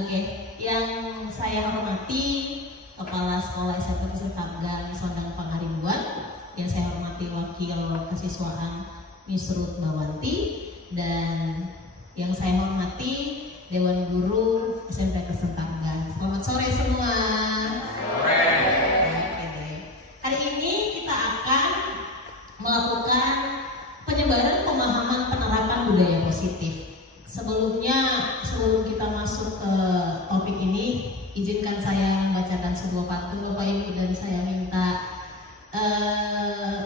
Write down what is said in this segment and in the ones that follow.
Oke, yang saya hormati Kepala Sekolah SMP Kesetanggang Sondang Pangaribuan, yang saya hormati Wakil Kesiswaan Miss Ruth Bawanti, dan yang saya hormati Dewan Guru SMP Kesetanggang. Selamat sore semua. Sore. Hari ini kita akan melakukan penyebaran pemahaman penerapan budaya positif. Sebelum kita masuk ke topik ini, izinkan saya membacakan sebuah pantun Bapak Ibu, dan saya minta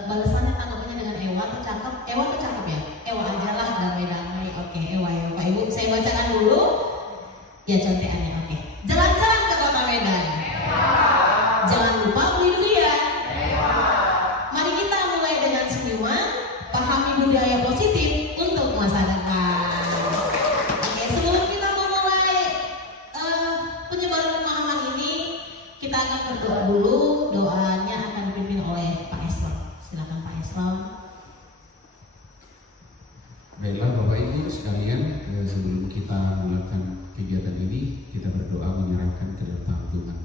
balasannya tanggapannya dengan Ewa tuh cakep ya? Ewa aja lah, damai-damai. Oke, Ewa ya Bapak Ibu, saya bacakan dulu ya contekannya. Oke. Jalan-jalan ke kota Medan. Jangan lupa beli durian. Mari kita mulai dengan senyuman, pahami budaya positif untuk masa depan. Oke, sebelum kita memulai penyebaran pemahaman ini, kita akan berdoa dulu. Doanya akan dipimpin oleh Pak Eslam. Silakan Pak Eslam. Baiklah Bapak Ibu sekalian, sebelum kita melakukan kegiatan ini, kita berdoa menyerahkan ke depan Tuhan.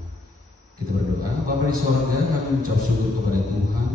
Kita berdoa, Bapa di sorga, kami ucap syukur kepada Tuhan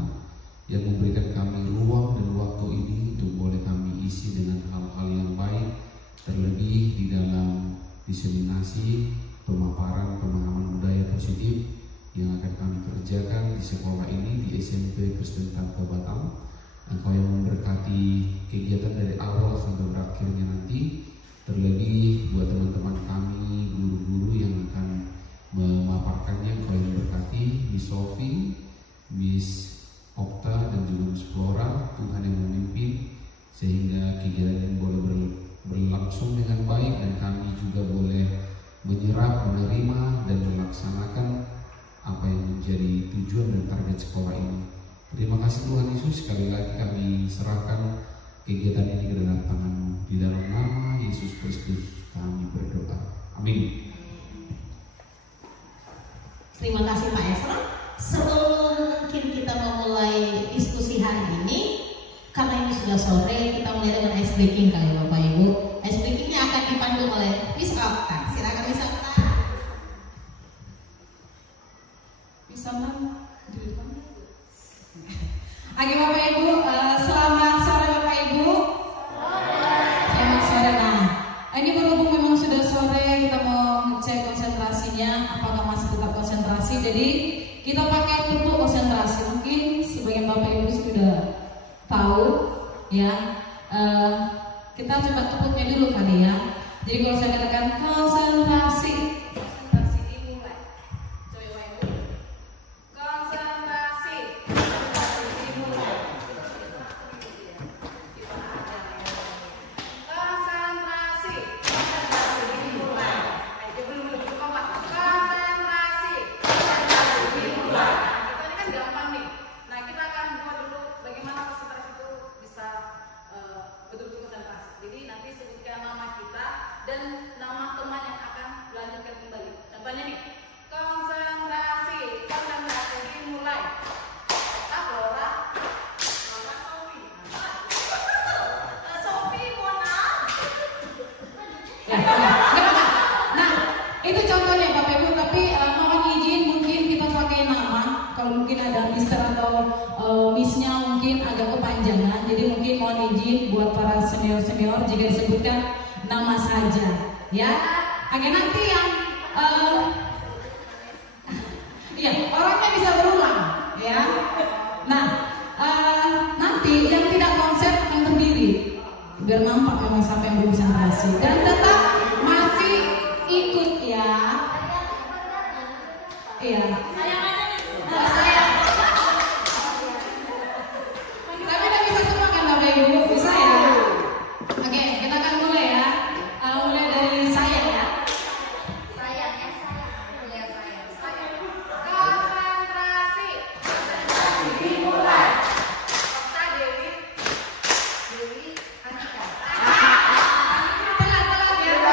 yang memberikan kami ruang dan waktu ini untuk boleh kami isi dengan hal-hal yang baik, terlebih di dalam diseminasi pemaparan pemahaman budaya positif yang akan kami kerjakan di sekolah ini di SMP Kristen Tanpa Batam. Engkau yang memberkati kegiatan dari awal sampai berakhirnya nanti, terlebih buat teman-teman kami, guru-guru yang akan memaparkannya, Engkau yang memberkati Miss Sophie, Miss Okta, dan juga Miss Flora. Tuhan yang memimpin sehingga kegiatan ini boleh berlangsung dengan baik, dan kami juga boleh menyerap, menerima, dan melaksanakan apa yang menjadi tujuan dan target sekolah ini. Terima kasih Tuhan Yesus, sekali lagi kami serahkan kegiatan ini ke dalam tangan-Mu. Di dalam nama Yesus Kristus kami berdoa. Amin. Terima kasih Pak Esra. Sebelum mungkin kita memulai diskusi hari ini, karena ini sudah sore, kita mulai dengan ice breaking kali Bapak Ibu. Ice breakingnya akan dipandu oleh Miss Okta. Silakan Miss Okta. Bisa Oke Bapak Ibu, selamat sore Bapak Ibu. Selamat sore. Nah, ini berhubung memang sudah sore, kita mau ngecek konsentrasinya, apakah masih tetap konsentrasi. Jadi kita pakai tutup konsentrasi. Mungkin sebagian Bapak Ibu sudah tahu, ya. Kita coba tutupnya dulu kali ya. Jadi kalau saya katakan konsentrasi dimulai. Coba Ibu. Konsentrasi. Dan nama teman yang akan dilanjutkan kembali. Contohnya nih, konsentrasi dimulai. Flora, Mama Sophie, Mona. Nah, itu contohnya Bapak Ibu. Tapi mohon izin, mungkin kita pakai nama. Kalau mungkin ada Mister atau Missnya mungkin agak kepanjangan. Jadi mungkin mohon izin buat para senior-senior jika disebutkan nama saja, ya. Oke, nanti yang orangnya bisa berulang, ya. Nah, nanti yang tidak konsen akan berdiri, biar nampak memang sampai yang konsentrasi, dan tetap masih ikut, ya. Iya. Tapi udah bisa semua kan Bapak Ibu? Bisa ya? Oke, kita akan mulai ya. Mulai dari saya ya. Saya. Konsentrasi dimulai. Okta, Dewi, Antika. Telat ya.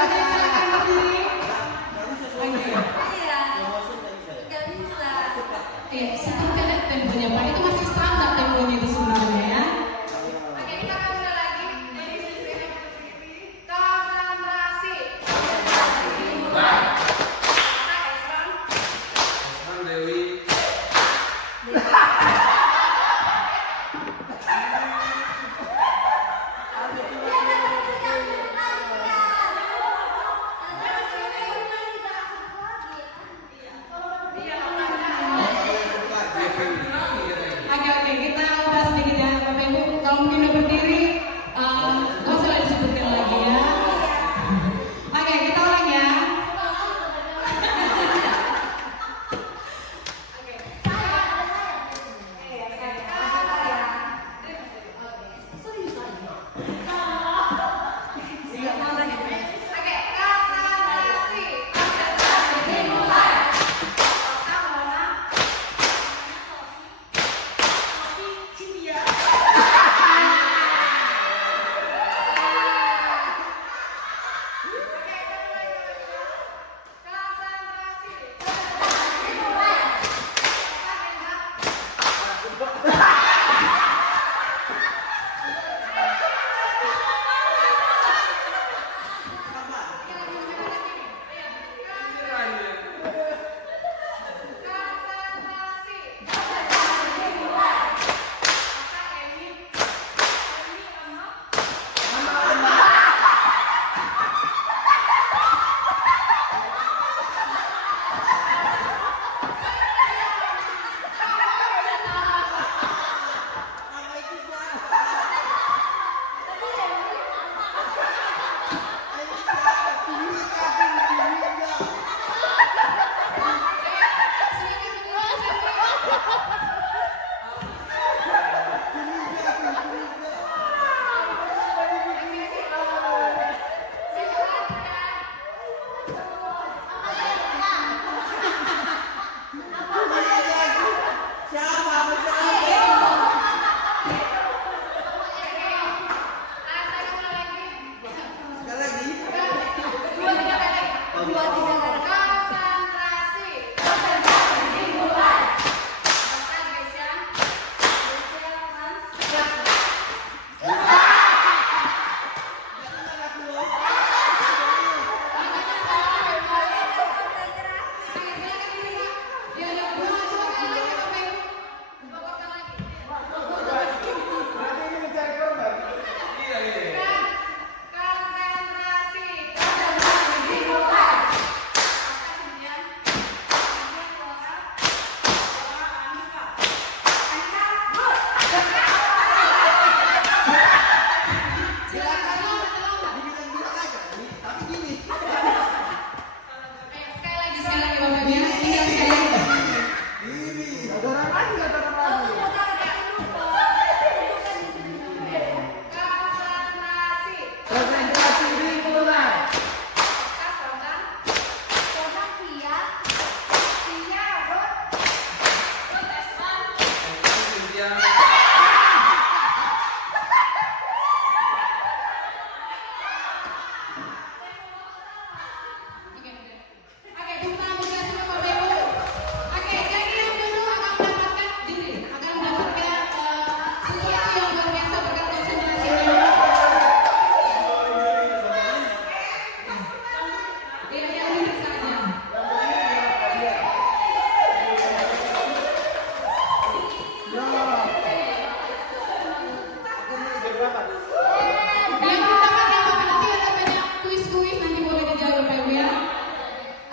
boleh dijawab Bapak Ibu ya.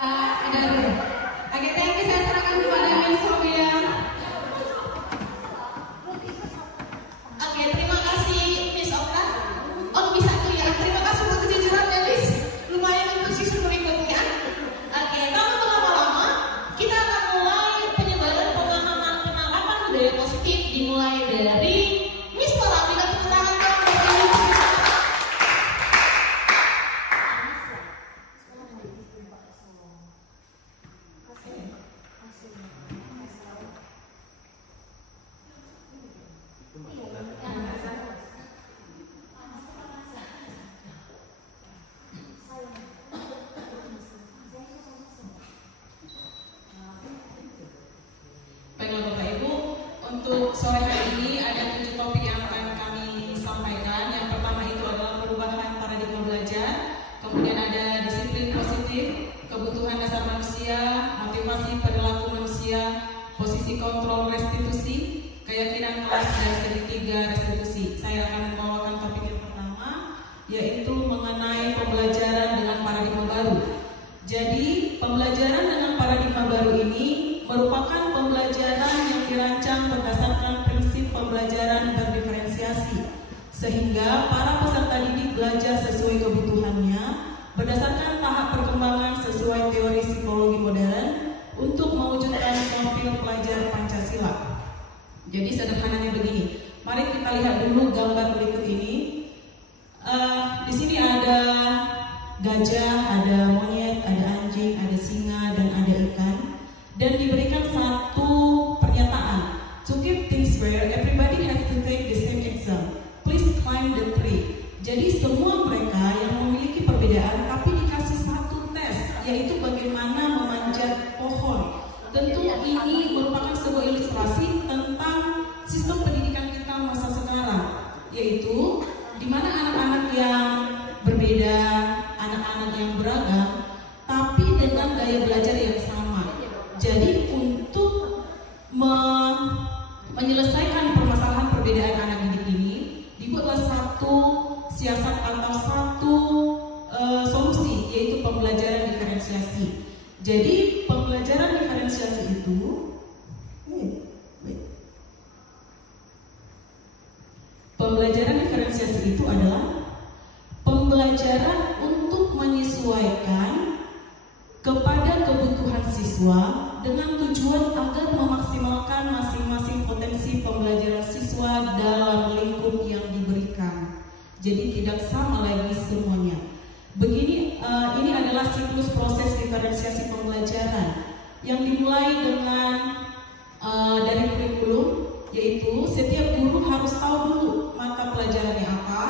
Ada dulu. Oke, thank you. Saya serahkan kepada Miss Sofia. Oke, terima kasih Miss Okta. Oh, bisa tuh ya. Terima kasih buat kejujurannya, Miss. Lumayan untuk sisi berikutnya. Oke, tanpa berlama-lama, kita akan mulai penyebaran pemahaman penangkapan budaya positif dimulai dari Miss Tora. Bila keterangan Baiklah Bapak Ibu, untuk sore hari ini ada 7 topik yang akan kami sampaikan. Yang pertama itu adalah perubahan paradigma belajar, kemudian ada disiplin positif, kebutuhan dasar manusia, motivasi perilaku manusia, posisi kontrol restitusi, keyakinan kelas dan segitiga restitusi. Saya akan membawakan topik yang pertama, yaitu mengenai pembelajaran dengan paradigma baru. Jadi, pembelajaran dengan paradigma baru ini merupakan pembelajaran yang dirancang berdasarkan prinsip pembelajaran berdiferensiasi, sehingga para peserta didik belajar sesuai kebutuhannya berdasarkan tahap perkembangan sesuai teori psikologi modern untuk mewujudkan profil pelajar Pancasila. Jadi sederhananya begini, mari kita lihat dulu gambar berikut ini. Di sini ada gajah, ada monyet, ada anjing, ada singa, dan ada ikan. Dan diberikan satu pernyataan. To keep things fair, everybody has to take the same exam. Please climb the tree. Jadi semua mereka yang memiliki perbedaan tapi dikasih satu tes, yaitu bagaimana memanjat pohon. Tentu ini merupakan sebuah ilustrasi tentang sistem pendidikan kita masa sekarang, yaitu di mana anak-anak yang berbeda, anak-anak yang beragam, tapi dengan gaya belajar yang sama. Jadi untuk menyelesaikan permasalahan perbedaan anak didik ini, dibuatlah satu siasat atau satu solusi, yaitu pembelajaran diferensiasi. Jadi pembelajaran diferensiasi itu adalah pembelajaran untuk menyesuaikan kepada kebutuhan siswa dengan tujuan agar memaksimalkan masing-masing potensi pembelajaran siswa dalam lingkup yang diberikan. Jadi tidak sama lagi semuanya. Begini, ini adalah siklus proses diferensiasi pembelajaran yang dimulai dengan dari kurikulum, yaitu setiap guru harus tahu dulu mata pelajarannya apa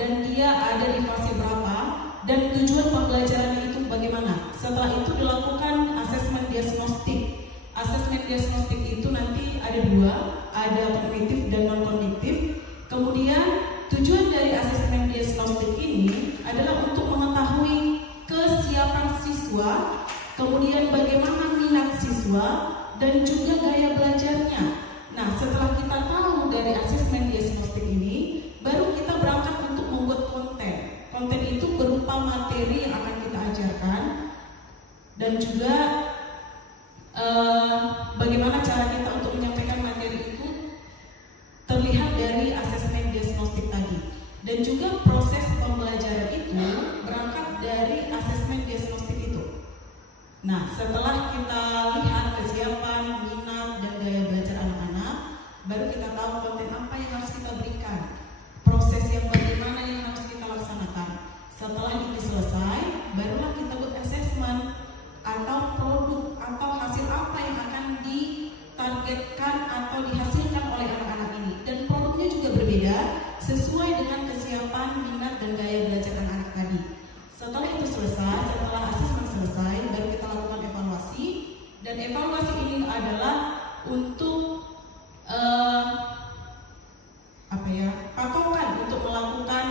dan dia ada di fase berapa dan tujuan pembelajarannya itu bagaimana. Setelah itu dilakukan asesmen diagnostik. Asesmen diagnostik itu nanti ada 2, ada kognitif dan non kognitif. Kemudian tujuan dari asesmen diagnostik ini adalah untuk mengetahui kesiapan siswa, kemudian bagaimana minat siswa dan juga gaya belajarnya. Nah, setelah kita tahu dari asesmen diagnostik ini, baru kita berangkat untuk membuat konten. Konten itu berupa materi yang akan kita ajarkan dan juga bagaimana cara kita untuk menyampaikan materi itu terlihat dari asesmen diagnostik tadi. Dan juga proses pembelajaran itu berangkat dari asesmen diagnostik itu. Nah, setelah kita lihat kesiapan, minat, dan gaya belajar anak-anak, baru kita tahu konten apa yang harus kita berikan, proses yang bagaimana yang harus kita laksanakan. Setelah ini selesai, barulah kita buat assessment atau produk atau hasil apa yang akan ditargetkan atau dihasilkan oleh anak-anak ini. Dan produknya juga berbeda sesuai dengan kesiapan, minat, dan gaya belajar anak-anak tadi. Setelah itu selesai, setelah asesmen selesai, baru kita lakukan evaluasi. Dan evaluasi ini adalah untuk patokan untuk melakukan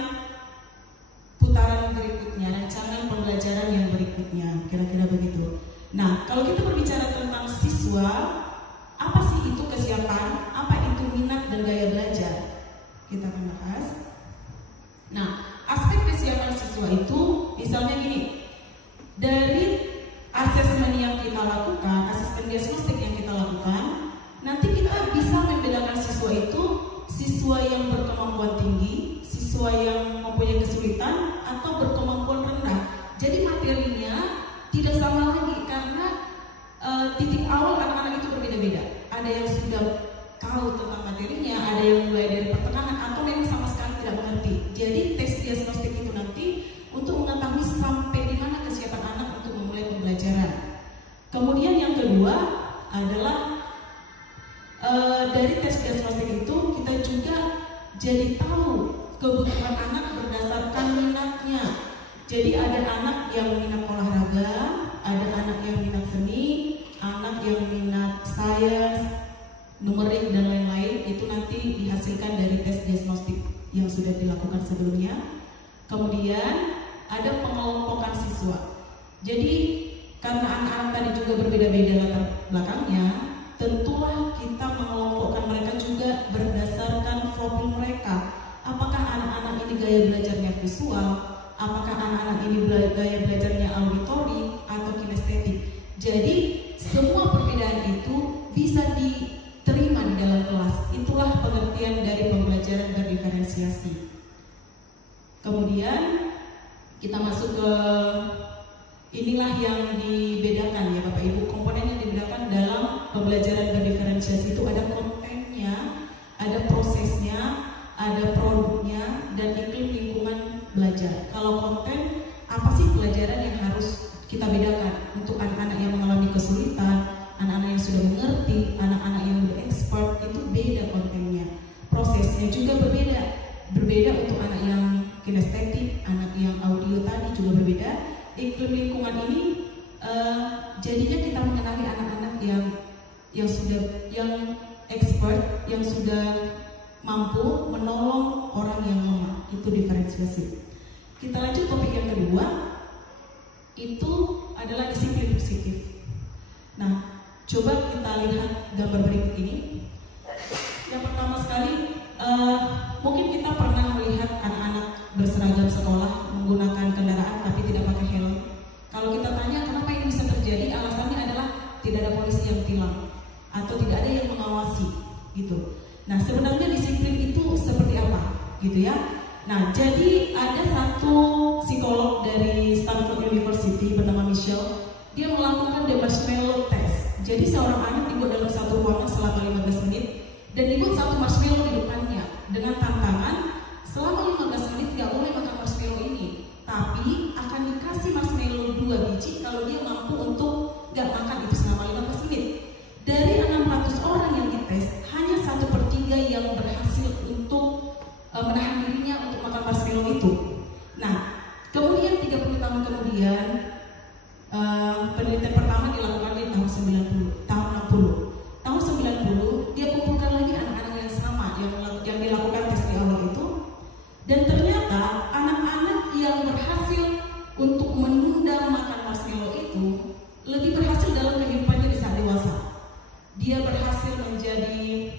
putaran berikutnya, rancangan pembelajaran yang berikutnya, kira-kira begitu. Nah, kalau kita berbicara tentang siswa, apa sih itu kesiapan, apa itu minat dan gaya belajar? Kita akan bahas. Nah, aspek kesiapan siswa itu misalnya gini, tidak sama lagi karena titik awal anak-anak itu berbeda-beda. Ada yang sudah tahu tentang materinya, ada yang mulai dari pertengahan atau memang sama sekali tidak mengerti. Jadi tes diagnostik itu nanti untuk mengetahui sampai di mana kesiapan anak untuk memulai pembelajaran. Kemudian yang kedua adalah dari tes diagnostik itu kita juga jadi tahu kebutuhan anak berdasarkan minatnya. Jadi ada anak yang minat olahraga, ada anak yang minat seni, anak yang minat sains, numerik dan lain-lain. Itu nanti dihasilkan dari tes diagnostik yang sudah dilakukan sebelumnya. Kemudian ada pengelompokan siswa. Jadi karena anak-anak tadi juga berbeda-beda latar belakangnya, tentulah kita mengelompokkan mereka juga berdasarkan profil mereka. Apakah anak-anak ini gaya belajarnya visual, apakah anak-anak ini gaya belajarnya auditori atau kinestetik. Jadi semua perbedaan itu bisa diterima di dalam kelas. Itulah pengertian dari pembelajaran berdiferensiasi. Kemudian kita masuk ke inilah yang dibedakan ya Bapak Ibu. Komponen yang dibedakan dalam pembelajaran berdiferensiasi itu ada kontennya, ada prosesnya, ada produknya, dan iklim lingkungan belajar. Kalau konten, apa sih pelajaran yang harus kita bedakan untuk anak-anak yang mengalami kesulitan, anak-anak yang sudah mengerti, anak-anak yang sudah expert, itu beda kontennya. Prosesnya juga berbeda untuk anak yang kinestetik, anak yang audio tadi juga berbeda. Iklim lingkungan ini jadinya kita mengenali anak-anak yang expert, yang sudah mampu menolong orang yang lemah. Itu diferensiasi. Kita lanjut topik yang kedua, itu adalah disiplin positif. Nah, coba kita lihat gambar berikut ini. Yang pertama sekali, mungkin kita pernah melihat anak-anak berseragam sekolah menggunakan kendaraan tapi tidak pakai helm. Kalau kita tanya kenapa ini bisa terjadi, alasannya adalah tidak ada polisi yang tilang atau tidak ada yang mengawasi, gitu. Nah, sebenarnya disiplin itu seperti apa, gitu ya? Nah, jadi ada satu psikolog dari Stanford University bernama Michelle. Dia melakukan the marshmallow test. Jadi seorang anak dibuat dalam satu ruangan selama 15 menit dan dibuat satu marshmallow di depannya dengan tantangan selama 15 menit gak boleh makan marshmallow ini, tapi akan dikasih marshmallow 2 biji kalau dia mampu untuk gak makan itu selama 15 menit. Dari 600 orang yang dites, hanya 1/3 yang berhasil untuk menahan dirinya untuk makan marshmallow itu. Nah, kemudian 30 tahun kemudian penelitian pertama dilakukan di tahun 60. Tahun 90 dia kumpulkan lagi anak-anak yang sama yang dilakukan tes di awal itu, dan ternyata anak-anak yang berhasil untuk menunda makan marshmallow itu lebih berhasil dalam kehidupannya di saat dewasa. Dia berhasil menjadi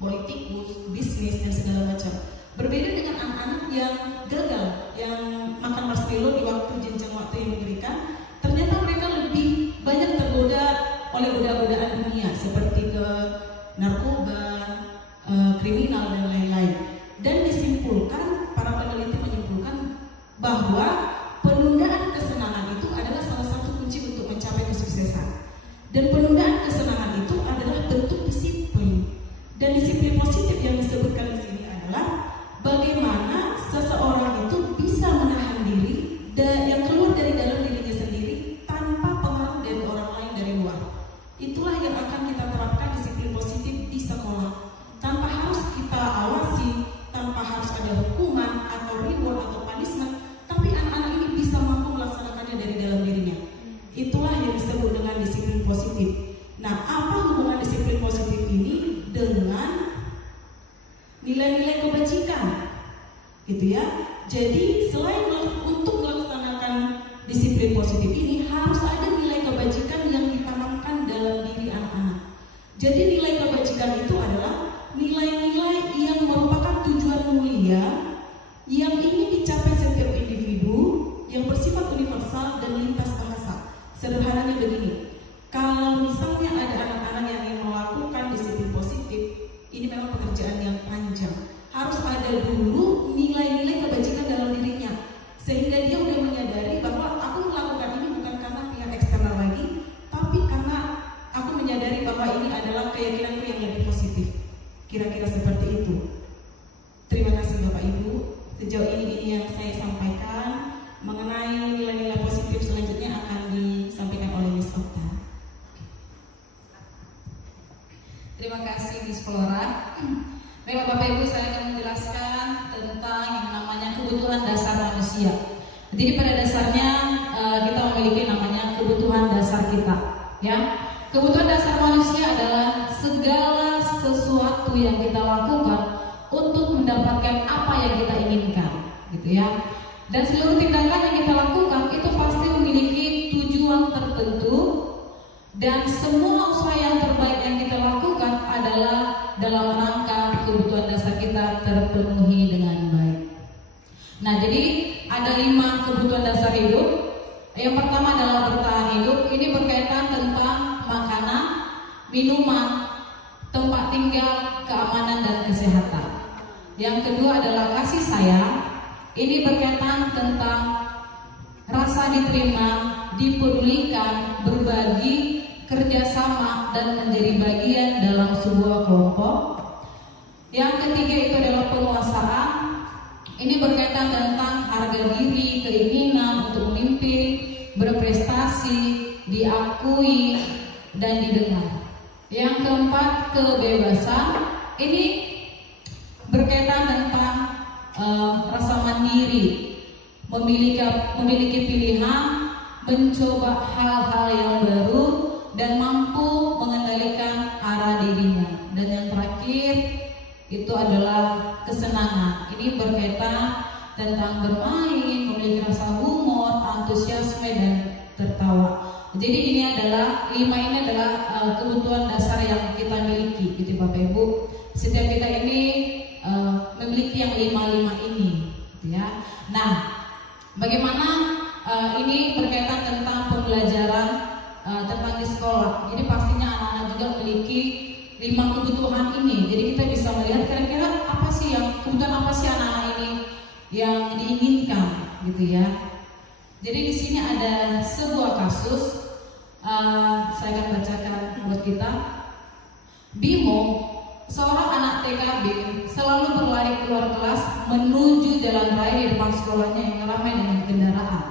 politikus, bisnis dan segala macam. Berbeda dengan anak-anak yang gagal, yang makan marshmallow di waktu jenjang waktu yang diberikan. Ternyata mereka lebih banyak tergoda oleh godaan dunia seperti ke narkoba, kriminal dan lain-lain. Dan disimpulkan, para peneliti menyimpulkan bahwa penundaan kesenangan itu adalah salah satu kunci untuk mencapai kesuksesan. Dan penundaan kesenangan itu adalah bentuk disiplin. Dan disiplin positif yang disebutkan di sini adalah bagaimana seseorang itu bisa menahan diri yang keluar dari dalam dirinya sendiri tanpa pengaruh dari orang lain dari luar. Itulah yang akan kita terapkan disiplin positif di sekolah. Tanpa harus kita awasi, tanpa harus ada hukuman atau reward atau punishment, tapi anak-anak ini bisa mampu melaksanakannya dari dalam dirinya. Itulah yang disebut dengan disiplin positif. Nah, apa hubungan disiplin positif ini dengan nilai-nilai kebajikan? Gitu ya. Jadi selain untuk melaksanakan disiplin positif ini harus ada nilai kebajikan yang ditanamkan dalam diri anak-anak. Jadi nilai kebajikan itu adalah nilai-nilai yang merupakan tujuan mulia yang ingin dicapai setiap individu yang bersifat universal dan lintas bahasa. Sederhananya begini, kalau misalnya ada anak-anak yang ingin melakukan disiplin positif, ini memang pekerjaan yang panjang. Harus ada dulu nilai-nilai kebajikan dalam dirinya, sehingga dia udah menyadari bahwa aku melakukan ini bukan karena pihak Explora. Baik Bapak Ibu, saya akan menjelaskan tentang yang namanya kebutuhan dasar manusia. Jadi pada dasarnya kita memiliki namanya kebutuhan dasar kita, ya. Kebutuhan dasar manusia adalah segala sesuatu yang kita lakukan untuk mendapatkan apa yang kita inginkan, gitu ya. Dan seluruh tindakan yang kita lakukan itu pasti memiliki tujuan tertentu, dan semua usaha yang terbaik yang kita lakukan adalah dalam rangka kebutuhan dasar kita terpenuhi dengan baik. Nah, jadi ada 5 kebutuhan dasar hidup. Yang pertama adalah bertahan hidup. Ini berkaitan tentang makanan, minuman, tempat tinggal, keamanan dan kesehatan. Yang kedua adalah kasih sayang. Ini berkaitan tentang rasa diterima, dipedulikan, berbagi, kerjasama dan menjadi bagian dalam sebuah kelompok. Yang ketiga itu adalah penguasaan. Ini berkaitan tentang harga diri, keinginan untuk memimpin, berprestasi, diakui dan didengar. Yang keempat, kebebasan. Ini berkaitan tentang rasa mandiri, memiliki pilihan, mencoba hal-hal yang baru dan mampu mengendalikan arah dirinya. Dan yang terakhir itu adalah kesenangan. Ini berkaitan tentang bermain, memiliki rasa humor, antusiasme dan tertawa. Jadi ini adalah 5 ini adalah kebutuhan dasar yang kita miliki, gitu Bapak Ibu. Setiap kita ini memiliki yang 5 ini, gitu ya. Nah, bagaimana ini berkaitan tentang pembelajaran tentang di sekolah. Jadi pastinya anak-anak juga memiliki 5 kebutuhan ini. Jadi kita bisa melihat kira-kira apa sih kebutuhan apa sih anak-anak ini yang diinginkan, gitu ya. Jadi di sini ada sebuah kasus, saya akan bacakan buat kita. Bimo, seorang anak TKB, selalu berlari keluar kelas menuju jalan raya di depan sekolahnya yang ramai dengan kendaraan.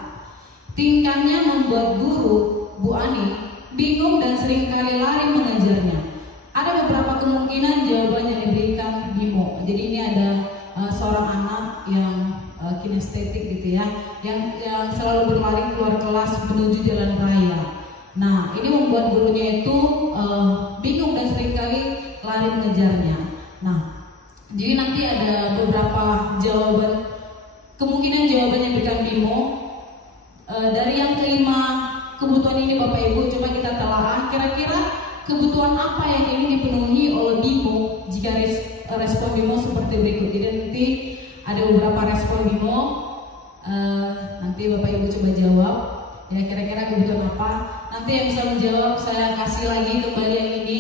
Tingkahnya membuat guru, Bu Ani, bingung dan seringkali lari mengejarnya. Ada beberapa kemungkinan jawaban yang diberikan Bimo. Jadi ini ada seorang anak yang kinestetik, gitu ya, yang selalu berlari keluar kelas menuju jalan raya. Nah, ini membuat gurunya itu bingung dan seringkali lari mengejarnya. Nah, jadi nanti ada beberapa jawaban, kemungkinan jawaban yang diberikan Bimo. Dari yang kelima kebutuhan ini Bapak Ibu, coba kita telaah kira-kira kebutuhan apa yang ingin dipenuhi oleh Bimo jika respon Bimo seperti berikut. Jadi nanti ada beberapa respon Bimo, nanti Bapak Ibu coba jawab ya, kira-kira kebutuhan apa. Nanti yang bisa menjawab saya kasih lagi kembali yang ini.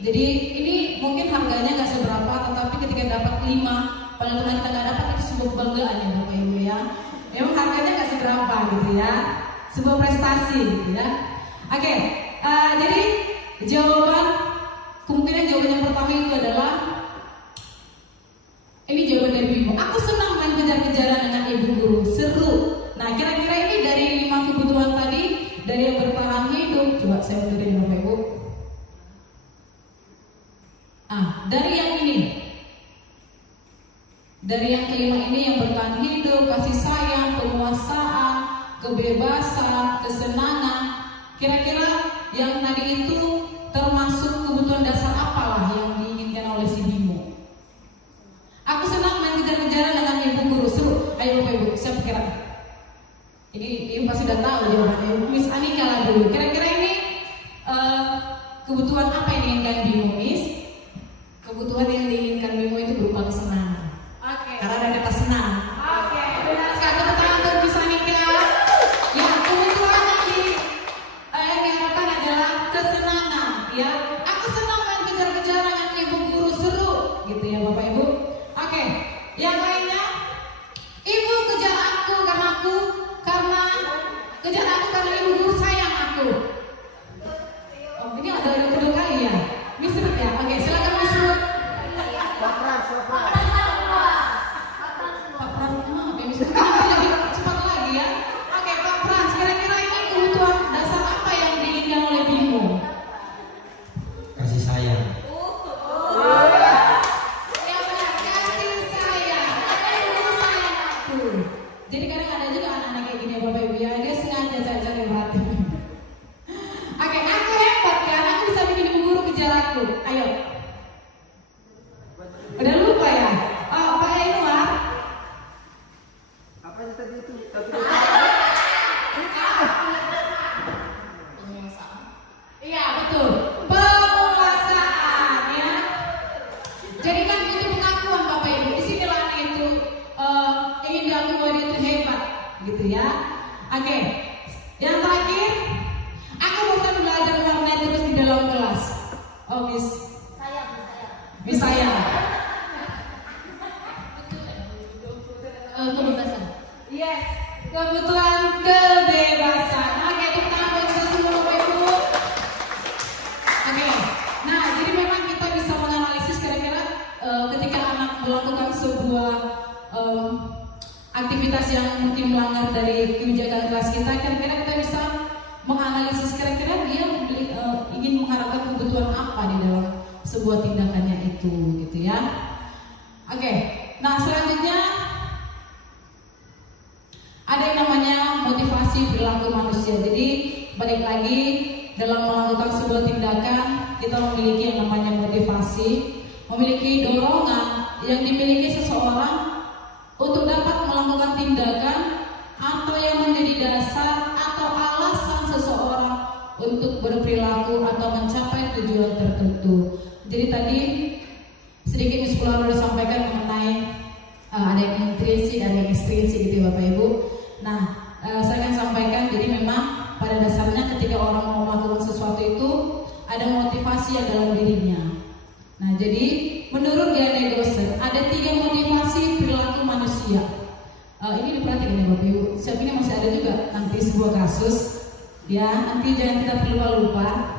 Jadi ini mungkin harganya gak seberapa, tetapi ketika dapat 5, pada teman kita gak dapat, itu sebuah kebanggaan ya Bapak Ibu ya. Memang harganya gak seberapa, gitu ya, sebuah prestasi, gitu ya. Oke, jadi kemungkinan jawaban yang pertama itu adalah ini jawaban dari Bimo. Aku senang main kejar-kejaran dengan ibu guru, seru. Nah, kira-kira ini dari 5 kebutuhan tadi, dari yang bertahan hidup, coba saya mundurin Bapak Ibu. Dari yang ini, dari yang kelima ini yang bertahan hidup, kasih sayang, penguasaan, kebebasan, kesenangan. Kira-kira yang tadi itu termasuk kebutuhan dasar apalah yang diinginkan oleh si Bimo? Aku senang main kejar-kejaran dengan ibu guru, seru. Ayo Bapak Ibu, siapa kira? Ini pasti udah tahu jawabannya. Miss Anika lah dulu. Kira-kira ini kebutuhan apa yang diinginkan Bimo, Miss? Kebutuhan yang diinginkan Bimo itu berupa kesenangan. Oke. Karena ada kata senang. Oke. Benar sekali. Tepuk tangan untuk Miss Anika. Ya, kebutuhan yang diharapkan adalah kesenangan. Ya, aku senang main kejar-kejaran dengan ibu guru, seru. Gitu ya Bapak Ibu. Oke. Yang lainnya, ibu kejar aku karena kejar aku karena ibu guru sayang aku. Oh, ini ada kedua kali ya. sebuah tindakannya itu, gitu ya. Oke, nah selanjutnya ada yang namanya motivasi perilaku manusia. Jadi balik lagi dalam melakukan sebuah tindakan kita memiliki yang namanya motivasi, memiliki dorongan yang dimiliki seseorang untuk dapat melakukan tindakan atau yang menjadi dasar atau alasan seseorang untuk berperilaku atau mencapai tujuan tertentu. Jadi tadi sedikit Miss Pulau sudah sampaikan mengenai ada yang intrinsik, ada yang ekstrinsik gitu ya Bapak Ibu. Nah, saya akan sampaikan, jadi memang pada dasarnya ketika orang mau melakukan sesuatu itu ada motivasi yang dalam dirinya. Nah, jadi menurut Gianni Dosen ada 3 motivasi perilaku manusia. Ini diperhatikan ya Bapak Ibu. Siap ini masih ada juga nanti sebuah kasus, ya nanti jangan kita lupa.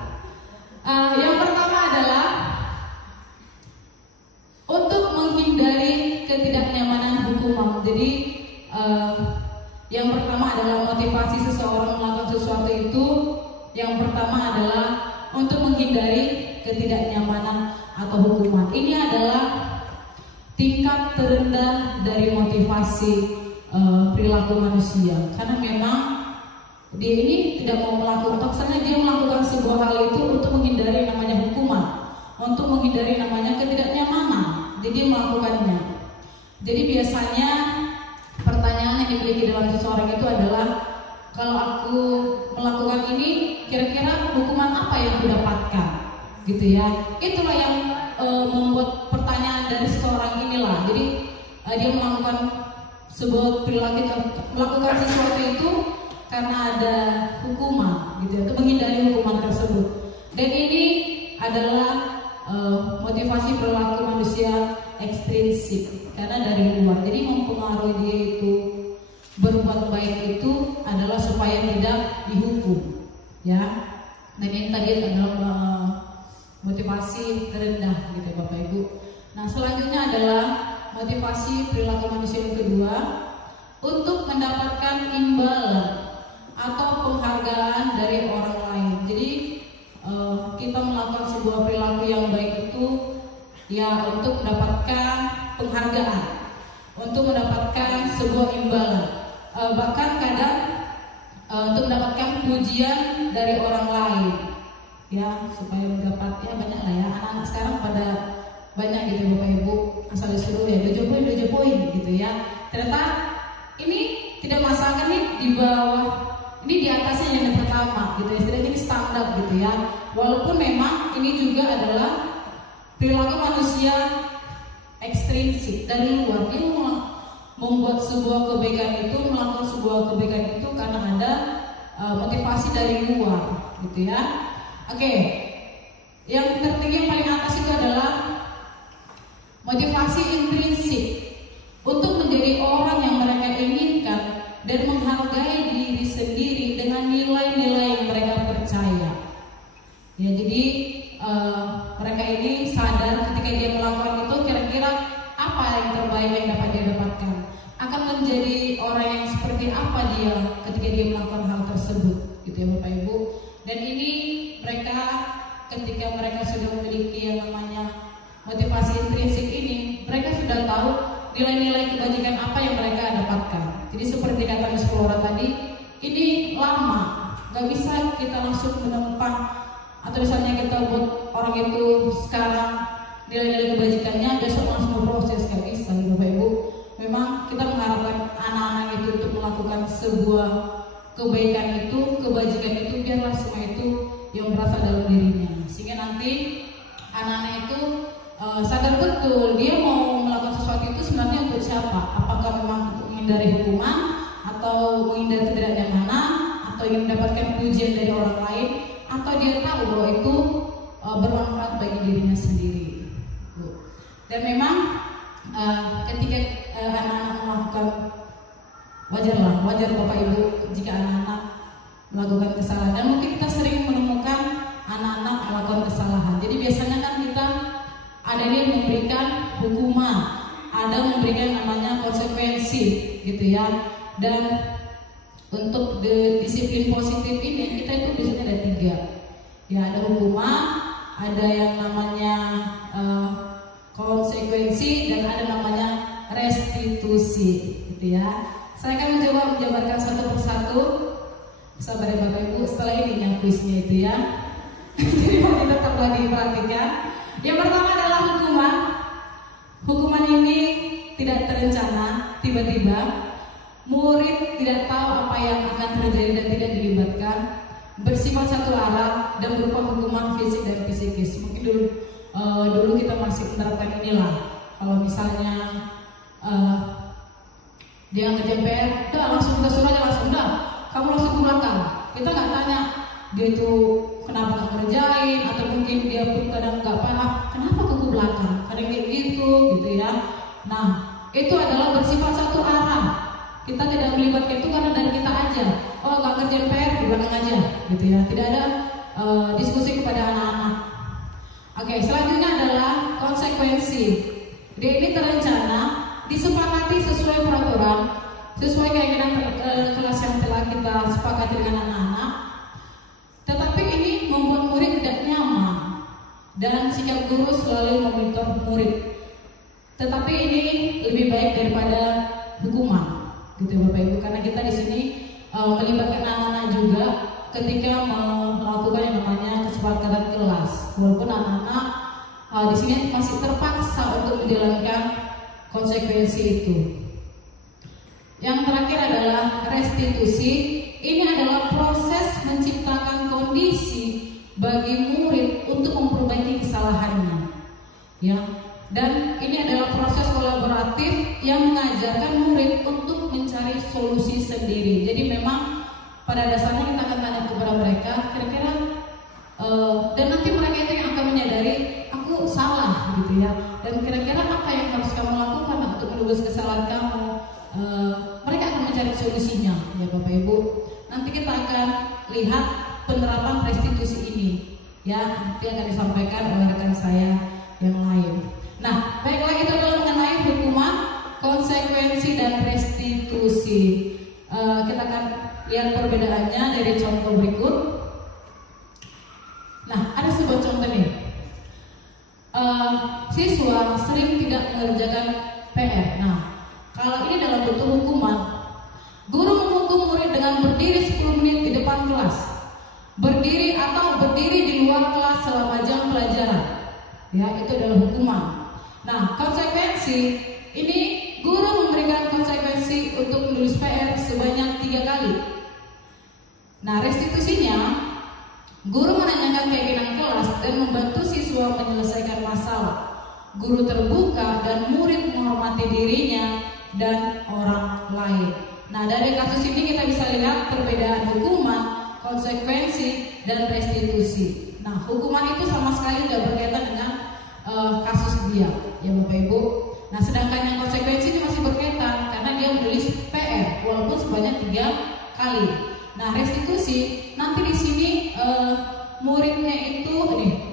Yang pertama adalah untuk menghindari ketidaknyamanan hukuman. Jadi yang pertama adalah motivasi seseorang melakukan sesuatu itu. Yang pertama adalah untuk menghindari ketidaknyamanan atau hukuman. Ini adalah tingkat terendah dari motivasi perilaku manusia. Karena memang dia ini tidak mau melakukan, misalnya dia melakukan sebuah hal itu untuk menghindari namanya hukuman, untuk menghindari namanya ketidaknyamanan. Jadi dia melakukannya. Jadi biasanya pertanyaan yang dimiliki dalam seseorang itu adalah, kalau aku melakukan ini, kira-kira hukuman apa yang aku dapatkan, gitu ya. Itulah yang membuat pertanyaan dari seseorang inilah. Jadi dia melakukan sebuah perilaku, melakukan sesuatu itu karena ada hukuman, gitu ya, untuk menghindari hukuman tersebut. Dan ini adalah motivasi perilaku manusia ekstrinsik, karena dari luar. Jadi mempengaruhi dia itu berbuat baik itu adalah supaya tidak dihukum, ya. Dan ini tadi adalah motivasi terendah, gitu Bapak Ibu. Nah, selanjutnya adalah motivasi perilaku manusia yang kedua, untuk mendapatkan imbalan atau penghargaan dari orang lain. Jadi kita melakukan sebuah perilaku yang baik itu ya untuk mendapatkan penghargaan, untuk mendapatkan sebuah imbalan, bahkan kadang untuk mendapatkan pujian dari orang lain, ya, supaya mendapat, ya banyak lah ya, anak-anak sekarang pada banyak gitu Bapak Ibu, asal disuruh ya dojo poin gitu ya. Ternyata ini tidak masalah nih di bawah, ini di atasnya yang pertama gitu ya, istilahnya ini standar gitu ya. Walaupun memang ini juga adalah perilaku manusia ekstrinsik dari luar, dia membuat sebuah kebaikan itu, melakukan sebuah kebaikan itu karena ada motivasi dari luar, gitu ya. Oke, yang tertinggi yang paling atas itu adalah motivasi intrinsik, untuk menjadi orang yang mereka inginkan dan menghargai diri sendiri dengan nilai-nilai yang mereka percaya. Ya, jadi mereka ini sadar ketika dia melakukan itu, kira-kira apa yang terbaik yang dapat dia dapatkan, akan menjadi orang yang seperti apa dia ketika dia melakukan hal tersebut, gitu ya Bapak Ibu. Dan ini mereka ketika mereka sudah memiliki yang namanya motivasi intrinsik ini, mereka sudah tahu nilai-nilai kebajikan apa yang mereka dapatkan. Jadi seperti kata Miss Flora tadi, ini lama, gak bisa kita langsung menumpang, atau misalnya kita buat orang itu sekarang nilai-nilai kebajikannya besok langsung berproses, gak bisa gitu Bapak Ibu. Memang kita mengharapkan anak-anak itu untuk melakukan sebuah kebaikan itu, kebajikan itu, biarlah semua itu yang berasal dalam dirinya, sehingga nanti anak-anak itu sadar betul dia mau melakukan sesuatu itu sebenarnya untuk siapa? Apakah memang untuk menghindari hukuman, atau menghindari ketidaknyamanan, atau ingin mendapatkan pujian dari orang lain, atau dia tahu bahwa itu bermanfaat bagi dirinya sendiri. Dan memang ketika anak-anak melakukan, wajar Bapak Ibu jika anak-anak melakukan kesalahan. Dan mungkin kita sering menemukan anak-anak melakukan kesalahan. Jadi biasanya kan kita ada yang memberikan hukuman, ada memberikan namanya konsekuensi, gitu ya. Dan untuk disiplin positif ini kita itu biasanya ada 3. Ya, ada hukuman, ada yang namanya restitusi, gitu ya. Saya akan mencoba menjabarkan satu persatu. Sabar ya Bapak Ibu, setelah ini yang kuisnya itu ya. Jadi mau tetap lagi perhatikan. Yang pertama adalah hukuman. Hukuman ini tidak terencana, tiba-tiba. Murid tidak tahu apa yang akan terjadi dan tidak dilibatkan. Bersifat satu arah dan berupa hukuman fisik dan psikis. Mungkin dulu kita masih menerapkan inilah. Kalau misalnya dia ngerjain PR, udah langsung ke surah aja, langsung dah, kamu langsung ke belakang. Kita nggak tanya dia itu kenapa nggak ngerjain, atau mungkin dia pun kadang nggak paham kenapa ke belakang, kadang kayak gitu ya. Nah, itu adalah bersifat satu arah. Kita tidak melibatkan itu karena dari kita aja. Oh, nggak ngerjain PR di belakang aja, gitu ya. Tidak ada diskusi kepada anak-anak. Oke, selanjutnya adalah konsekuensi. Dia ini terencana, disepakati sesuai peraturan, sesuai keinginan kelas yang telah kita sepakati dengan anak-anak. Tetapi ini membuat murid tidak nyaman dan sikap guru selalu memonitor murid. Tetapi ini lebih baik daripada hukuman, gitu Bapak Ibu, karena kita di sini melibatkan anak-anak juga ketika melakukan yang namanya kesepakatan kelas. Walaupun anak-anak di sini masih terpaksa untuk menjalankan konsekuensi itu. Yang terakhir adalah restitusi. Ini adalah proses menciptakan kondisi bagi murid untuk memperbaiki kesalahannya. Ya. Dan ini adalah proses kolaboratif yang mengajarkan murid untuk mencari solusi sendiri. Jadi memang pada dasarnya kita akan tanya kepada mereka, kira-kira dan nanti mereka itu yang akan menyadari aku salah, gitu ya. Dan kira-kira apa yang harus kamu lakukan untuk menebus kesalahan kamu? Mereka akan mencari solusinya, ya Bapak Ibu. Nanti kita akan lihat penerapan restitusi ini, ya. Nanti akan disampaikan oleh rekan saya yang lain. Nah, baiklah, itu adalah mengenai hukuman, konsekuensi dan restitusi. Kita akan lihat perbedaannya dari contoh berikut. Nah, ada sebuah contoh nih. Siswa sering tidak mengerjakan PR. Nah, kalau ini dalam bentuk hukuman, guru menghukum murid dengan berdiri 10 menit di depan kelas, berdiri atau berdiri di luar kelas selama jam pelajaran. Ya, itu adalah hukuman. Nah, konsekuensi ini guru memberikan konsekuensi untuk menulis PR sebanyak 3 kali. Nah, restitusinya, guru menanyakan keinginan kelas dan membantu siswa menyelesaikan masalah. Guru terbuka dan murid menghormati dirinya dan orang lain. Nah, dari kasus ini kita bisa lihat perbedaan hukuman, konsekuensi, dan restitusi. Nah, hukuman itu sama sekali tidak berkaitan dengan kasus dia, ya Bapak Ibu. Nah, sedangkan yang konsekuensi ini masih berkaitan karena dia menulis PR walaupun sebanyak 3 kali. Nah, restitusi nanti di sini muridnya itu,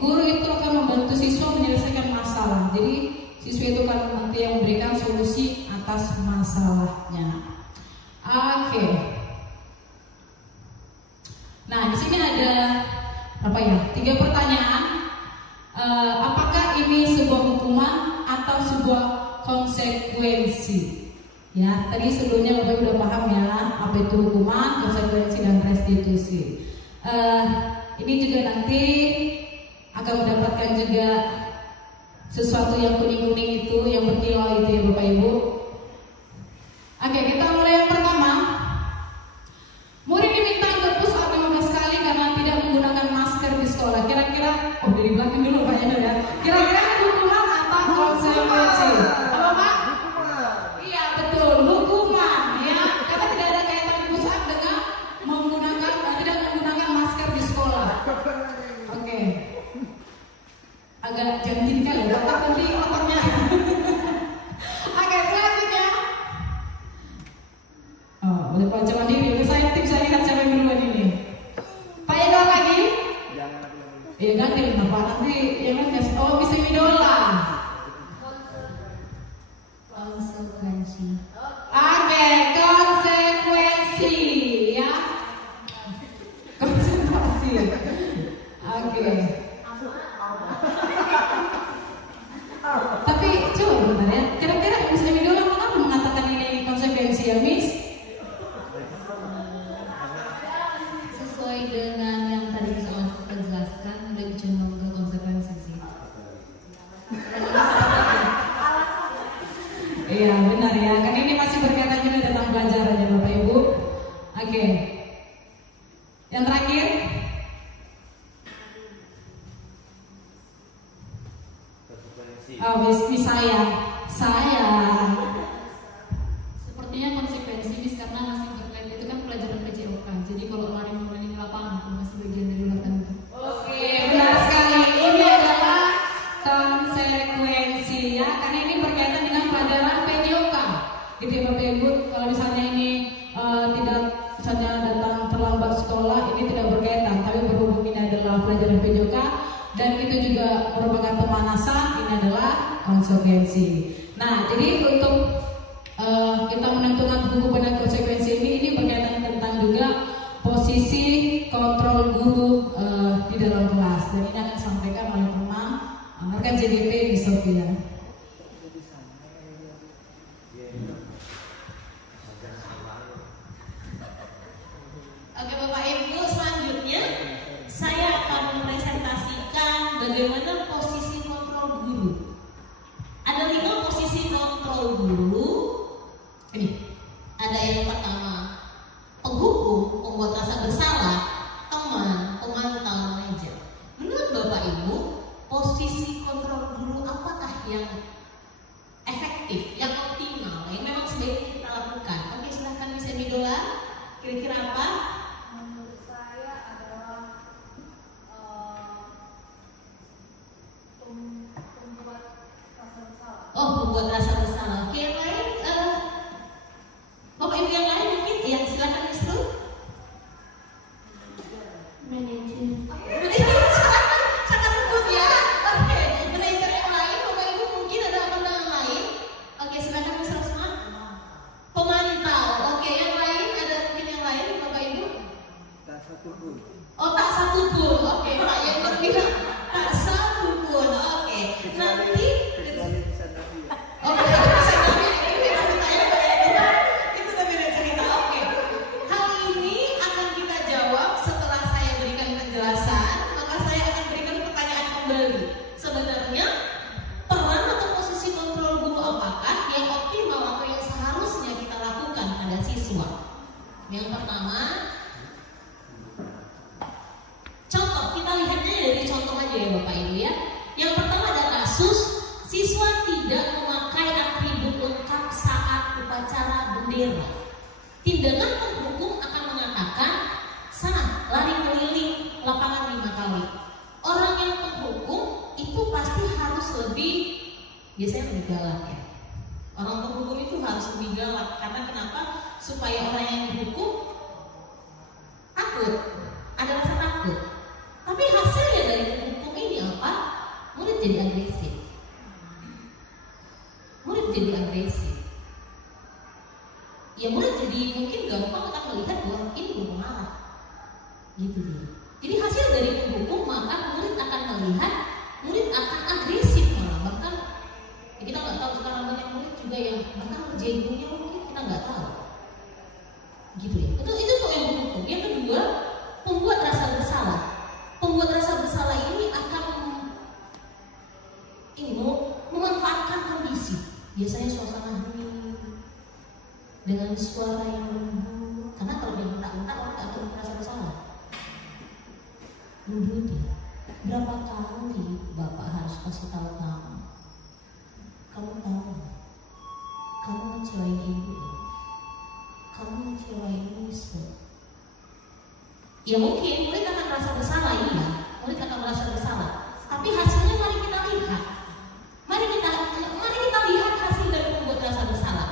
guru itu akan membantu siswa menyelesaikan masalah. Jadi siswa itu akan nanti yang memberikan solusi atas masalahnya. Oke. Nah, di sini ada 3 pertanyaan. Apakah ini sebuah hukuman atau sebuah konsekuensi? Ya, tadi sebelumnya Bapak udah paham ya apa itu hukuman, konsekuensi, dan restitusi. Ini juga nanti akan mendapatkan juga sesuatu yang kuning-kuning itu, yang berkilau itu ya Bapak Ibu. Oke, kita mulai yang pertama. Murid diminta untuk push up 15 kali karena tidak menggunakan masker di sekolah. Kira-kira, dari belakang dulu Pak ya. Kira-kira hukuman atau konsekuensi? Apa Pak? Iya betul, hukuman ya. Karena tidak ada kaitan push up dengan tidak menggunakan masker di sekolah. Oke. Agak jantin kali, otak nanti otaknya. Oke, selanjutnya. Oh, boleh baca mandiri. Saya nanti bisa lihat siapa yang duluan ini. Pak Edo lagi? Jangan lagi. Kenapa nanti yang lain kasih? Oh, bisa idola. Konsekuensi. Oke, konsekuensi ya. Konsentrasi. Oke. Tapi coba bentar ya. Kira-kira bisa idola mengapa mengatakan ini Miss saya. Sepertinya konsekuensi Miss karena masih berkait itu kan pelajaran PJOK. Jadi kalau lari lapangan itu masih bagian dari latihan itu. Oke, benar sekali. Ini adalah konsekuensi ya, karena ini berkaitan dengan pelajaran PJOK. Gitu ya Bapak Ibu, kalau misalnya ini tidak misalnya datang terlambat sekolah, ini tidak berkaitan. Tapi berhubung ini adalah pelajaran PJOK dan itu juga merupakan pemanasan, ini adalah konsekuensi. Nah, jadi untuk kita menentukan buku pada konsekuensi ini berkaitan tentang juga posisi kontrol guru di dalam kelas. Dan ini akan disampaikan oleh teman rekan JDP di Sofia. Oke Bapak Ibu, selanjutnya saya akan mempresentasikan bagaimana posisi kontrol guru. Ada 5 posisi kontrol guru. Ini ada yang pertama, penghukum, pembuat rasa bersalah, teman, pemantau, manajer. Menurut Bapak Ibu, posisi kontrol guru apakah yang efektif, yang optimal, yang memang sebaiknya kita lakukan? Oke, silahkan Miss Emidola. Kira-kira apa? Menurut saya adalah pembuat rasa bersalah. Oh, membuat rasa bersalah. Oke, yang lain, Bapak Ibu yang lain mungkin, ya silakan Miss Ruth. Manajer. Sangat lembut ya. Oke, manajer yang lain, Bapak Ibu mungkin ada pandangan lain. Oke, silakan Miss Rosma. Pemantau. Oke, yang lain ada mungkin yang lain, Bapak Ibu. Tak satu pun. Oh, tak satu pun. Oke, Pak yang berbilang tak satu pun. Oke, nanti. Kecuali di sana dia. Oke, itu beda ceritanya. Itu beda cerita. Oke, hal ini akan kita jawab setelah saya berikan penjelasan. Maka saya akan berikan pertanyaan kembali. Sebenarnya peran atau posisi kontrol guru apakah yang optimal atau yang seharusnya kita lakukan pada siswa? Yang pertama, contoh, kita lihatnya dari contoh aja ya Bapak Ibu ya. Yang pertama ada kasus siswa tidak memakai atribut lengkap saat upacara bendera. Tindakan penghukum akan mengatakan, sana lari keliling lapangan 5 kali. Orang yang penghukum itu pasti harus lebih, biasanya lebih galak ya. Orang penghukum itu harus lebih galak karena kenapa? Supaya orang yang dihukum takut, ada rasa takut. Tapi hasilnya dari penghukum ini apa? Murid jadi agresif. Ya murid jadi mungkin gampang akan melihat bahwa ini guru marah, gitu dia. Jadi hasil dari penghukum maka murid akan melihat, murid akan agresif malah. Bahkan ya kita nggak tahu, sekarang banyak murid juga yang bahkan kerjain gurunya mungkin kita nggak tahu, gitu ya. Itu tuh yang penghukum. Yang kedua, pembuat rasa bersalah. Pembuat rasa bersalah ini akan memanfaatkan kondisi. Biasanya suasana hening dengan suara yang lembut. Karena kalau dia bentak-bentak orang akan merasa bersalah. Lembut ya. Berapa kali Bapak harus kasih tahu kamu? Kamu tahu? Kamu ngecewain ibu. Kamu ngecewain Miss. Ya mungkin murid akan merasa bersalah, iya. Murid akan merasa bersalah. Tapi hasilnya mari kita lihat. Mari kita lihat hasil dari pembuat rasa bersalah.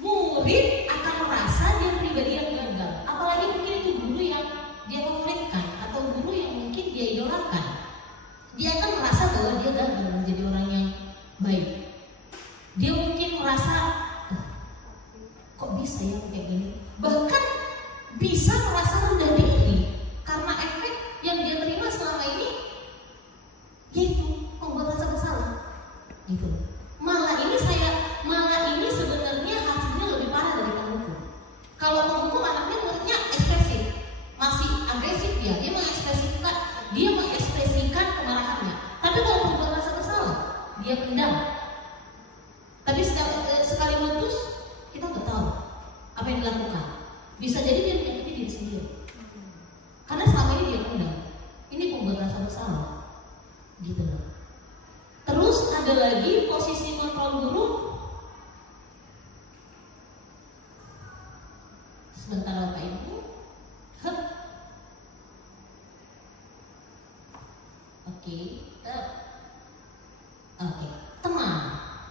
Murid akan merasa dia pribadi yang gagal. Apalagi mungkin itu guru yang dia favoritkan atau guru yang mungkin dia idolakan. Dia akan merasa bahwa dia gagal menjadi orang yang baik. Dia mungkin merasa, kok bisa ya kayak gini. Bahkan bisa merasa rendah diri karena efek yang dia terima selama ini, yaitu membuat rasa bersalah. Gitu. Malah ini sebenarnya hasilnya lebih parah dari penghukum. Kalau penghukum anaknya muridnya ekspresif, masih agresif dia mengekspresikan kemarahannya. Tapi kalau membuat rasa bersalah, dia pendam. Tapi sekali meletus, kita nggak tahu apa yang dilakukan. Bisa jadi dia menyakiti diri sendiri. Karena selama ini dia pendam. Ini pembuat rasa bersalah. Gitu loh. Terus ada lagi posisi kontrol guru. Sebentar Bapak Ibu. Hup. Oke. Oke. Teman.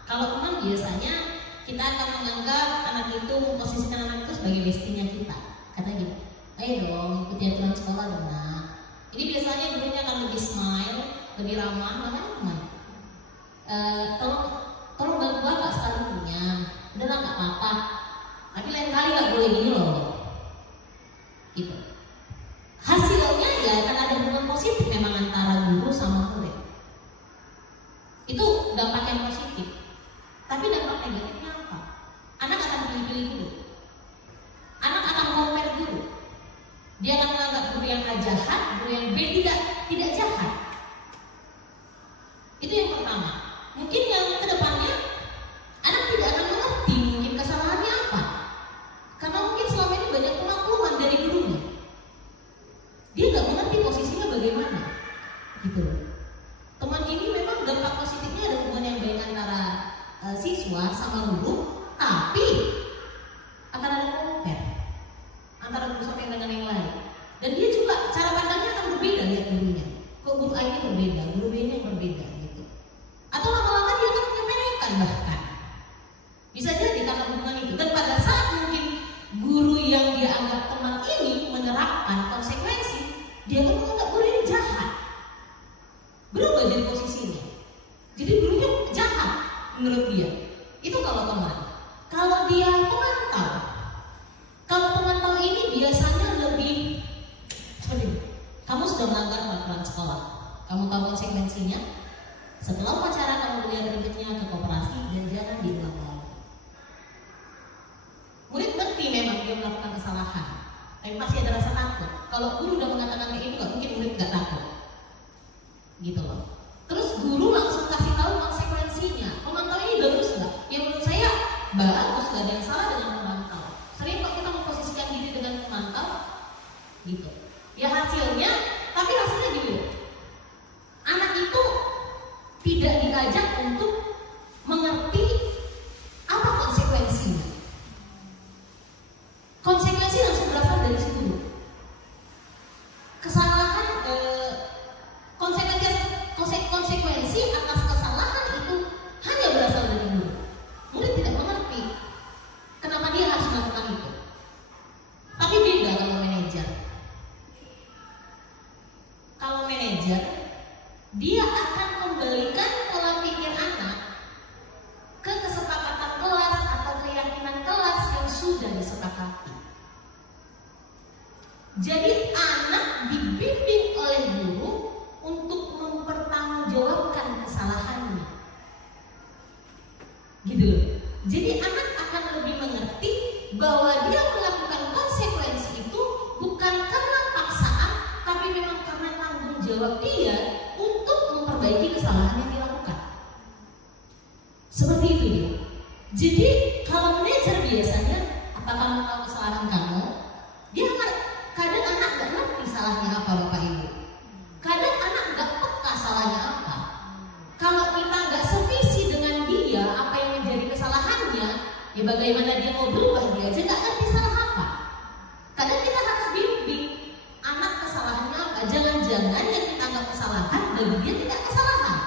Kalau teman biasanya kita akan menganggap anak itu memposisikan anak itu sebagai bestinya kita. Kata gitu. Ayo dong, ikuti aturan sekolah dong. Nah, ini biasanya gurunya akan lebih smile, lebih ramah, makanya teman. Tolong bantu Bapak sekali punya. Udahlah nggak apa-apa. Tapi lain kali nggak boleh gini loh. Gitu. Hasilnya ya akan ada hubungan positif memang antara guru sama murid. Itu dampak yang positif. Tapi dampak negatifnya apa? Anak akan pilih-pilih guru. Anak akan compare guru. Dia akan menganggap guru yang A jahat, guru yang B tidak jahat. Itu yang pertama. Mungkin yang kedepannya anak tidak akan mengerti mungkin kesalahannya apa. Karena mungkin selama ini banyak pengakuan dari gurunya. Dia nggak mengerti posisinya bagaimana. Gitu. Teman ini memang dampak positifnya ada hubungan yang baik antara siswa sama guru, tapi akan ada compare antara guru satu dengan yang lain. Dan dia juga cara pandangnya akan berbeda lihat gurunya. Kok guru A ini berbeda, guru B ini berbeda gitu. Atau lama-lama dia akan menyepelekan bahkan. Bisa jadi karena hubungan itu. Dan pada saat mungkin guru yang dia anggap teman ini menerapkan konsekuensi, dia akan menganggap guru ini jahat. Berubah jadi posisinya. Jadi gurunya jahat menurut dia. Itu kalau teman. Kalau dia pemantau, kalau pemantau ini biasanya lebih seperti ini. Kamu sudah melanggar peraturan sekolah. Kamu tahu konsekuensinya. Setelah upacara kamu lihat ribetnya ke koperasi dan jangan diulang lagi. Murid ngerti memang dia melakukan kesalahan, tapi masih ada rasa takut. Kalau guru udah mengatakan kayak itu, nggak mungkin murid nggak takut. Gitu loh. Terus guru langsung kasih tahu konsekuensinya. Pemantau ini bagus nggak? Ya menurut saya bagus, nggak ada yang salah dengan pemantau. Sering kok kita memposisikan diri dengan pemantau, gitu. Ya hasilnya, tapi hasilnya gini. Anak itu tidak diajak untuk mengerti apa konsekuensinya. Konsekuensi langsung berasal dari si guru. Kesalahan, konsekuensi atas kesalahan itu hanya berasal dari guru. Murid tidak mengerti kenapa dia harus melakukan itu. Tapi beda kalau manajer. Kalau manajer, dia akan kembalikan pola pikir anak ke kesepakatan kelas atau keyakinan kelas yang sudah disepakati. Jadi anak dibimbing oleh guru untuk mempertanggungjawabkan kesalahannya. Gitu loh. Jadi anak akan lebih mengerti bahwa dia melakukan konsekuensi itu bukan karena paksaan, tapi memang karena tanggung jawab dia untuk memperbaiki kesalahan yang dilakukan. Seperti itu dia. Jadi kalau manajer biasanya, apa kamu tahu kesalahan kamu? Dia akan, kadang anak gak ngerti salahnya apa Bapak Ibu. Kadang anak gak peka salahnya apa. Kalau kita gak sevisi dengan dia apa yang menjadi kesalahannya, ya bagaimana dia mau berubah, dia aja gak ngerti salah apa. Kadang kita harus bimbing anak kesalahannya apa. Jangan-jangan yang kita anggap kesalahan bagi dia tidak kesalahan.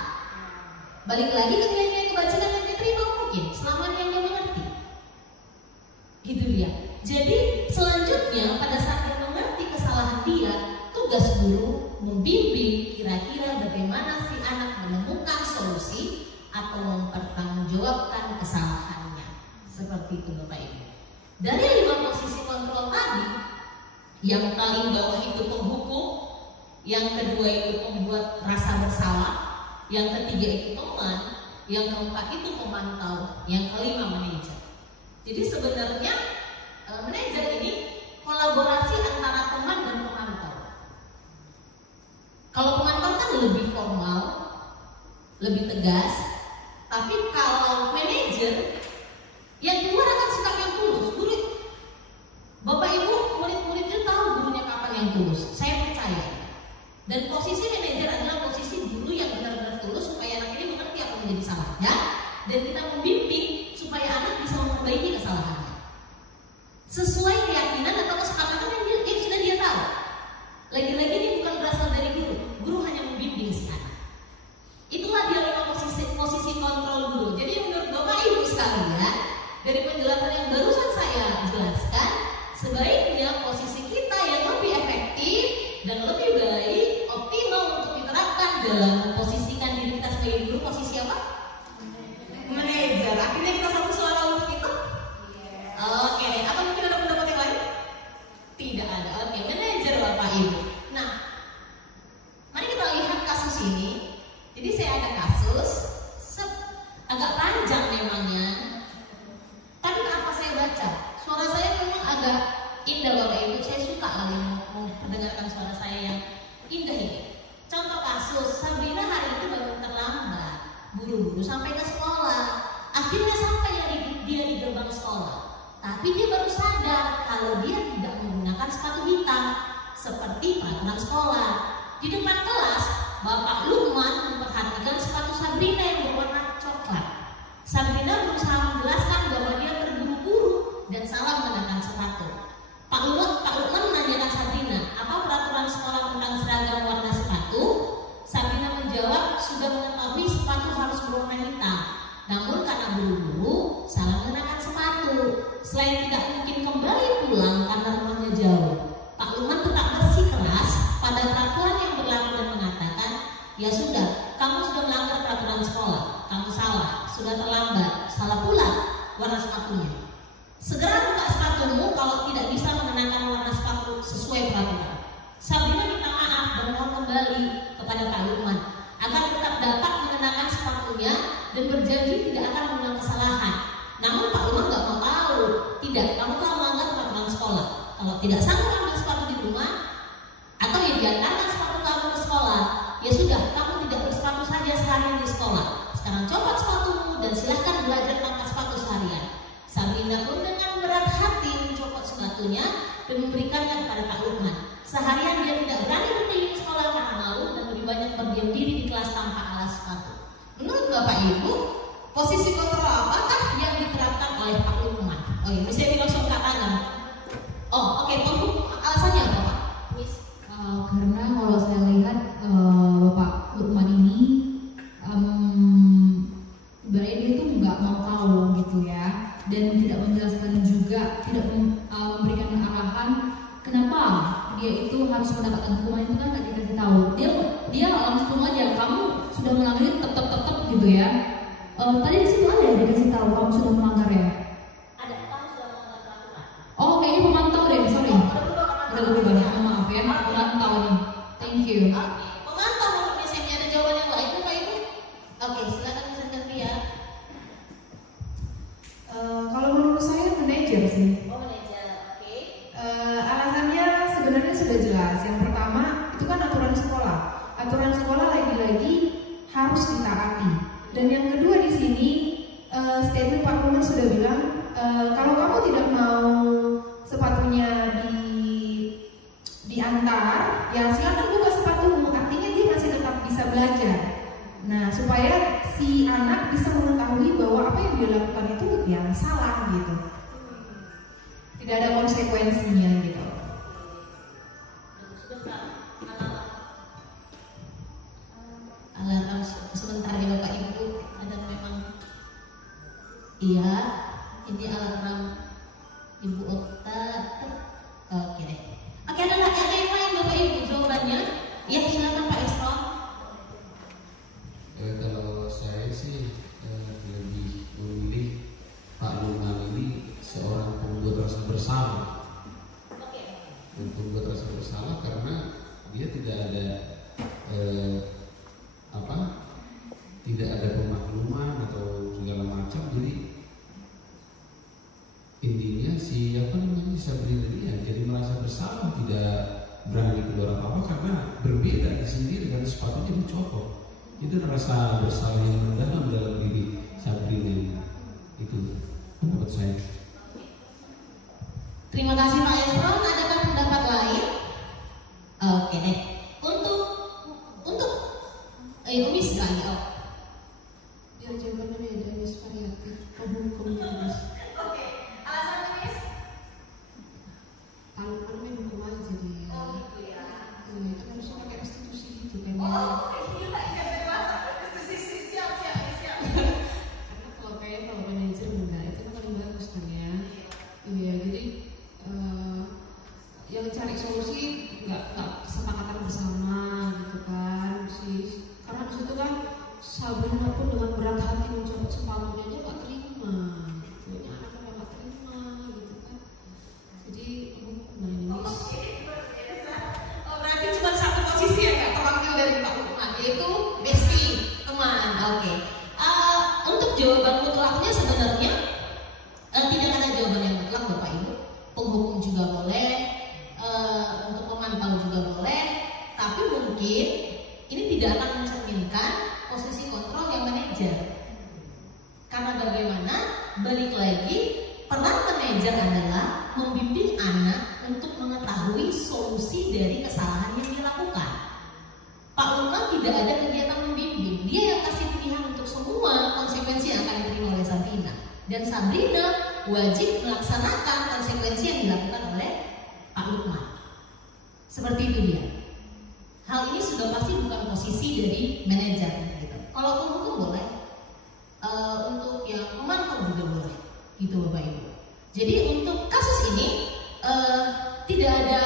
Balik lagi ke nilai kebajikan yang diterima mungkin selama dia nggak mengerti. Gitu dia. Jadi selanjutnya pada saat dia mengerti kesalahan dia, tugas guru membimbing kira-kira bagaimana si anak menemukan solusi atau mempertanggungjawabkan kesalahannya. Seperti itu Bapak Ibu. Dari 5 posisi kontrol tadi, yang paling bawah itu penghukum, yang kedua itu membuat rasa bersalah, yang ketiga itu teman, yang keempat itu pemantau, yang kelima manajer. Jadi sebenarnya manajer ini kolaborasi antara teman dan pemantau. Kalau pemantau kan lebih formal, lebih tegas, tapi kalau manajer yang keluar akan sikap yang tulus. Murid, Bapak Ibu, murid-murid itu tahu gurunya kapan yang tulus. Saya percaya. Dan posisi manajer adalah posisi guru yang benar-benar tulus supaya anak ini mengerti apa yang menjadi salahnya, dan kita membimbing supaya anak bisa memperbaiki kesalahannya sesuai keyakinan atau kesepakatan yang sudah dia tahu. Lagi-lagi ini bukan berasal dari guru, guru hanya membimbing si anak. Itulah dia posisi kontrol guru. Jadi menurut Bapak Ibu sekalian, dari penjelasan yang barusan saya jelaskan, sebaiknya posisi kita yang lebih efektif dan lebih baik, optimal untuk diterapkan dalam memposisikan diri kita sebagai guru. Posisi apa? Manajer. Akhirnya kita satu suara untuk itu? Oke, apa mungkin ada pendapat yang lain? Tidak ada. Oke, manajer Bapak Ibu. Nah, mari kita lihat kasus ini. Jadi saya ada kasus agak panjang memangnya. Tapi apa saya baca? Suara saya memang agak indah Bapak Ibu. Saya suka kali mau mendengarkan suara saya yang indah ini. Contoh kasus, Sabrina hari itu baru terlambat, buru-buru sampai ke sekolah. Akhirnya sampai dia di gerbang sekolah. Tapi dia baru sadar kalau dia tidak menggunakan sepatu hitam seperti peraturan sekolah. Di depan kelas, Bapak Lukman memperhatikan sepatu Sabrina yang berwarna coklat. Sabrina berusaha menjelaskan bahwa dia terburu-buru dan salah mengenakan sepatu. Pak Lukman menanyakan Sabrina, apa peraturan sekolah tentang seragam warna sepatu? Sabrina menjawab, sudah mengetahui sepatu harus berwarna hitam. Namun karena buru-buru, salah mengenakan sepatu. Selain tidak mungkin kembali pulang karena rumahnya jauh, Pak Lukman tetap bersikeras pada peraturan yang berlaku dan mengatakan, ya sudah, kamu sudah melanggar peraturan sekolah, kamu salah, sudah terlambat, salah pula warna sepatunya. Segera buka sepatumu kalau tidak bisa mengenakan warna sepatu sesuai peraturan. Sabrina minta maaf dan mohon kembali kepada Pak Lukman agar tetap dapat mengenakan sepatunya dan berjanji tidak akan mengulang kesalahan. Namun Pak Lukman gak mau tahu. Tidak, kamu telah melanggar peraturan sekolah. Kalau tidak sanggup ambil sepatu di rumah atau ya diantarkan sepatu kamu ke sekolah, ya sudah, kamu tidak bersepatu saja seharian di sekolah. Sekarang copot sepatumu dan silahkan belajar tanpa sepatu seharian. Sabrina pun dengan berat hati mencopot sepatunya dan memberikannya kepada Pak Lukman. Seharian dia tidak berani berkeliling sekolah karena malu dan lebih banyak berdiam diri di kelas tanpa alas sepatu. Menurut Bapak Ibu, posisi kontrol apakah yang diterapkan oleh Pak Lukman? Oh iya, bisa langsung katakan. Oh oke, alasannya apa Pak? Karena kalau saya lihat Bapak Lukman ini sebenarnya dia tuh nggak mau tahu gitu ya, dan tidak menjelaskan juga, tidak memberikan arahan kenapa dia itu harus mendapatkan hukuman itu kan nggak dikasih tahu. Dia langsung aja, kamu sudah melanggar ini tetap gitu ya. Tadi di situ ada dikasih tahu kamu sudah melanggar ya. Ada, kamu sudah melanggar peraturan. Oh kayaknya pemantau deh, sorry. Udah berubah, maaf ya, pemantau nih. Thank you. Oke, pemantau menurut misalnya ada jawaban yang lain Bapak Ibu? Oke, silakan Miss Andrea. Kalau menurut saya manajer sih. Oh manajer, oke. Alasannya sebenarnya sudah jelas. Yang pertama itu kan aturan sekolah. Aturan sekolah lagi-lagi harus ditaati. Dan yang kedua di sini statement Pak Lukman sudah bilang kalau kamu tidak mau sepatunya diantar, ya silakan buka sepatumu. Artinya dia masih tetap bisa belajar. Nah supaya si anak bisa mengetahui bahwa apa yang dia lakukan itu yang salah gitu. Tidak ada konsekuensinya gitu. Alarm sebentar ya Bapak Ibu, ada memang iya, ini alarm Ibu Okta. Oke deh. Oke, ada yang lain Bapak Ibu jawabannya? Ya silakan Pak Eston. Kalau saya sih lebih memilih Pak Lukman ini seorang pembuat rasa bersalah. Dan pembuat rasa bersalah karena dia tidak ada tidak ada pemakluman atau segala macam. Jadi intinya Sabrina dia jadi merasa bersalah, tidak berani keluar apa-apa karena berbeda di sini dengan sepatunya dicopot. Itu rasa bersalah yang mendalam dalam diri Sabrina. Itu pendapat saya. Terima kasih Pak Esron. Adakah pendapat lain? Oke deh. Untuk gitu kan. Karena kalau manajer enggak, itu kan paling bagus kan ya. Iya, jadi yang cari solusi nggak kesepakatan bersama gitu kan sih. Karena di situ kan Sabrina pun dengan berat hati mencopot sepatunya aja nggak terima. Ini anaknya nggak terima gitu kan. Jadi Berarti cuma satu posisi yang nggak terwakil dari Pak Lukman, yaitu bestie, teman. Oke. Untuk jawaban mutlaknya sebenarnya tidak ada jawaban yang mutlak Bapak Ibu. Penghukum juga boleh, untuk pemantau juga boleh, tapi mungkin ini tidak akan mencerminkan posisi kontrol yang manajer. Karena bagaimana? Balik lagi, peran manajer adalah membimbing anak untuk mengetahui solusi dari kesalahan yang dilakukan. Pak Lukman tidak ada kegiatan membimbing, dia yang kasih pilihan untuk semua konsekuensi yang akan diterima oleh Sabrina. Dan Sabrina wajib melaksanakan konsekuensi yang dilakukan oleh Pak Lukman. Seperti itu dia. Hal ini sudah pasti bukan posisi dari manajer. Gitu. Kalau penghukum boleh, untuk yang pemantau juga boleh, gitu Bapak Ibu. Jadi untuk kasus ini tidak ada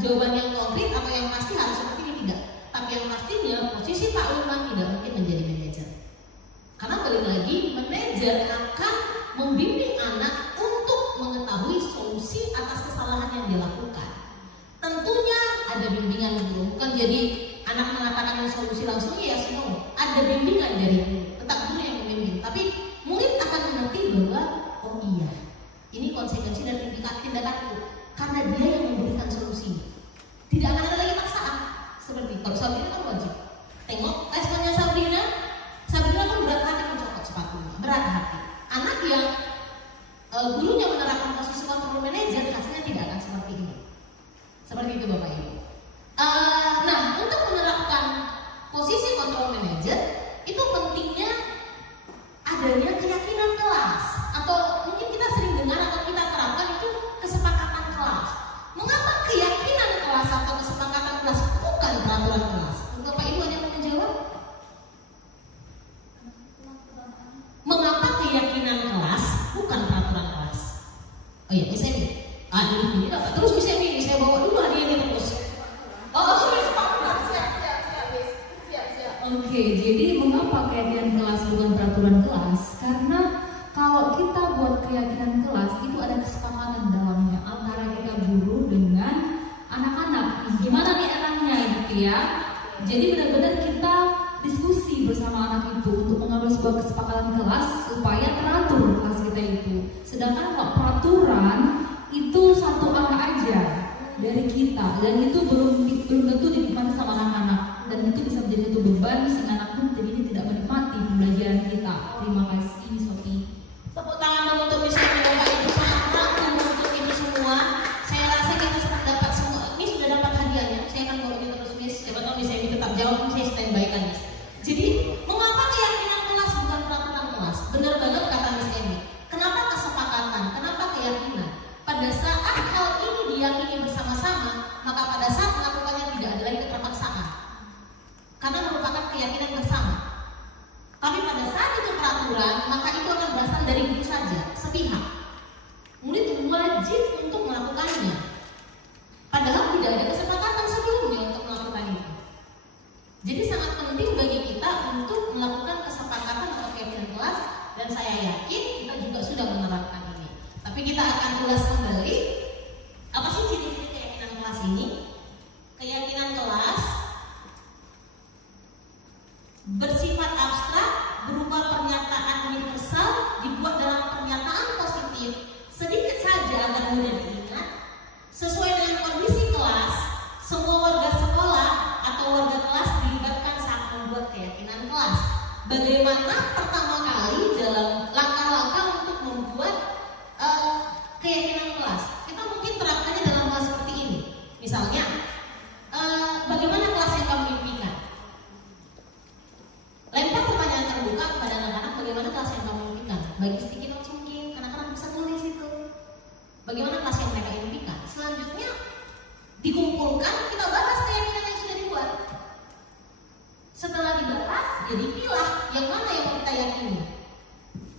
jawaban yang konkret atau yang pasti harus seperti ini, tidak. Tapi yang pastinya posisi Pak Lukman tidak mungkin menjadi manajer. Karena balik lagi, manajer akan membimbing anak untuk mengetahui solusi atas kesalahan yang dilakukan. Tentunya ada bimbingan dulu, bukan jadi anak mengatakan solusi langsung ya semua. Ada bimbingan dari tetap guru yang membimbing, tapi murid akan mengerti bahwa oh iya, ini konsekuensi dan tindakanku karena dia yang memberikan solusinya. Tidak akan ada lagi paksaan. Seperti kalau Sabrina kan wajib. Tengok responnya Sabrina kan berat hati mencopot sepatunya, berat hati. Anak yang gurunya menerapkan posisi kontrol manajer, hasilnya tidak akan seperti ini. Seperti itu Bapak Ibu. Nah, untuk menerapkan posisi kontrol manajer itu pentingnya adanya keyakinan kelas, atau mungkin kita sering dengar atau kita terapkan itu kesepakatan kelas. Mengapa keyakinan kelas atau kesepakatan kelas bukan peraturan kelas? Bapak Ibu ada yang mau menjawab? Mengapa keyakinan kelas bukan peraturan kelas? Oh iya, Miss Emi. Ini dapat terus Miss Emi, saya bawa dulu hadiahnya terus. Oke, jadi mengapa keyakinan kelas bukan peraturan kelas? Karena kalau kita buat keyakinan kelas itu ada kesepakatan dalamnya antara kita guru dengan anak-anak. Gimana nih enaknya gitu ya? Jadi benar-benar kita diskusi bersama anak itu untuk mengambil sebuah kesepakatan kelas supaya teratur kelas kita itu. Sedangkan kalau peraturan itu satu arah aja dari kita, dan itu belum tentu dinikmati sama anak-anak, dan itu bisa menjadi satu beban sehingga anak pun jadinya tidak menikmati pembelajaran kita. Terima kasih Sophie. Tepuk tangan untuk bisa Bapak Ibu sangat rangkum untuk ini semua. Saya rasa kita sudah dapat semua. Ini sudah dapat hadiahnya. Saya akan bawa ini terus Miss. Siapa tahu Miss Emi tetap jawab, saya standby kan Miss. Jadi mengapa keyakinan kelas bukan peraturan kelas? Benar banget kata Miss Emi. Kenapa kesepakatan? Kenapa keyakinan? Pada saat hal ini diyakini bersama-sama, maka pada saat melakukannya tidak ada lagi keterpaksaan. Karena merupakan keyakinan bersama. Tapi pada saat itu peraturan, maka itu akan berasal dari guru saja, sepihak. Murid wajib untuk melakukannya. Padahal tidak ada kesepakatan sebelumnya untuk melakukan itu. Jadi sangat penting bagi kita untuk melakukan kesepakatan atau keyakinan kelas, dan saya yakin kita juga sudah menerapkan ini. Tapi kita akan ulas kembali apa sih ciri-ciri keyakinan kelas ini? Keyakinan kelas bersifat abstrak, berupa pernyataan universal, dibuat dalam pernyataan positif, sedikit saja agar mudah diingat, sesuai dengan kondisi kelas. Semua warga sekolah atau warga kelas dilibatkan saat membuat keyakinan kelas. Bagaimana pertama kali dalam langkah-langkah untuk membuat keyakinan kelas? Kita jadi pilah yang mana yang mau kita yakini.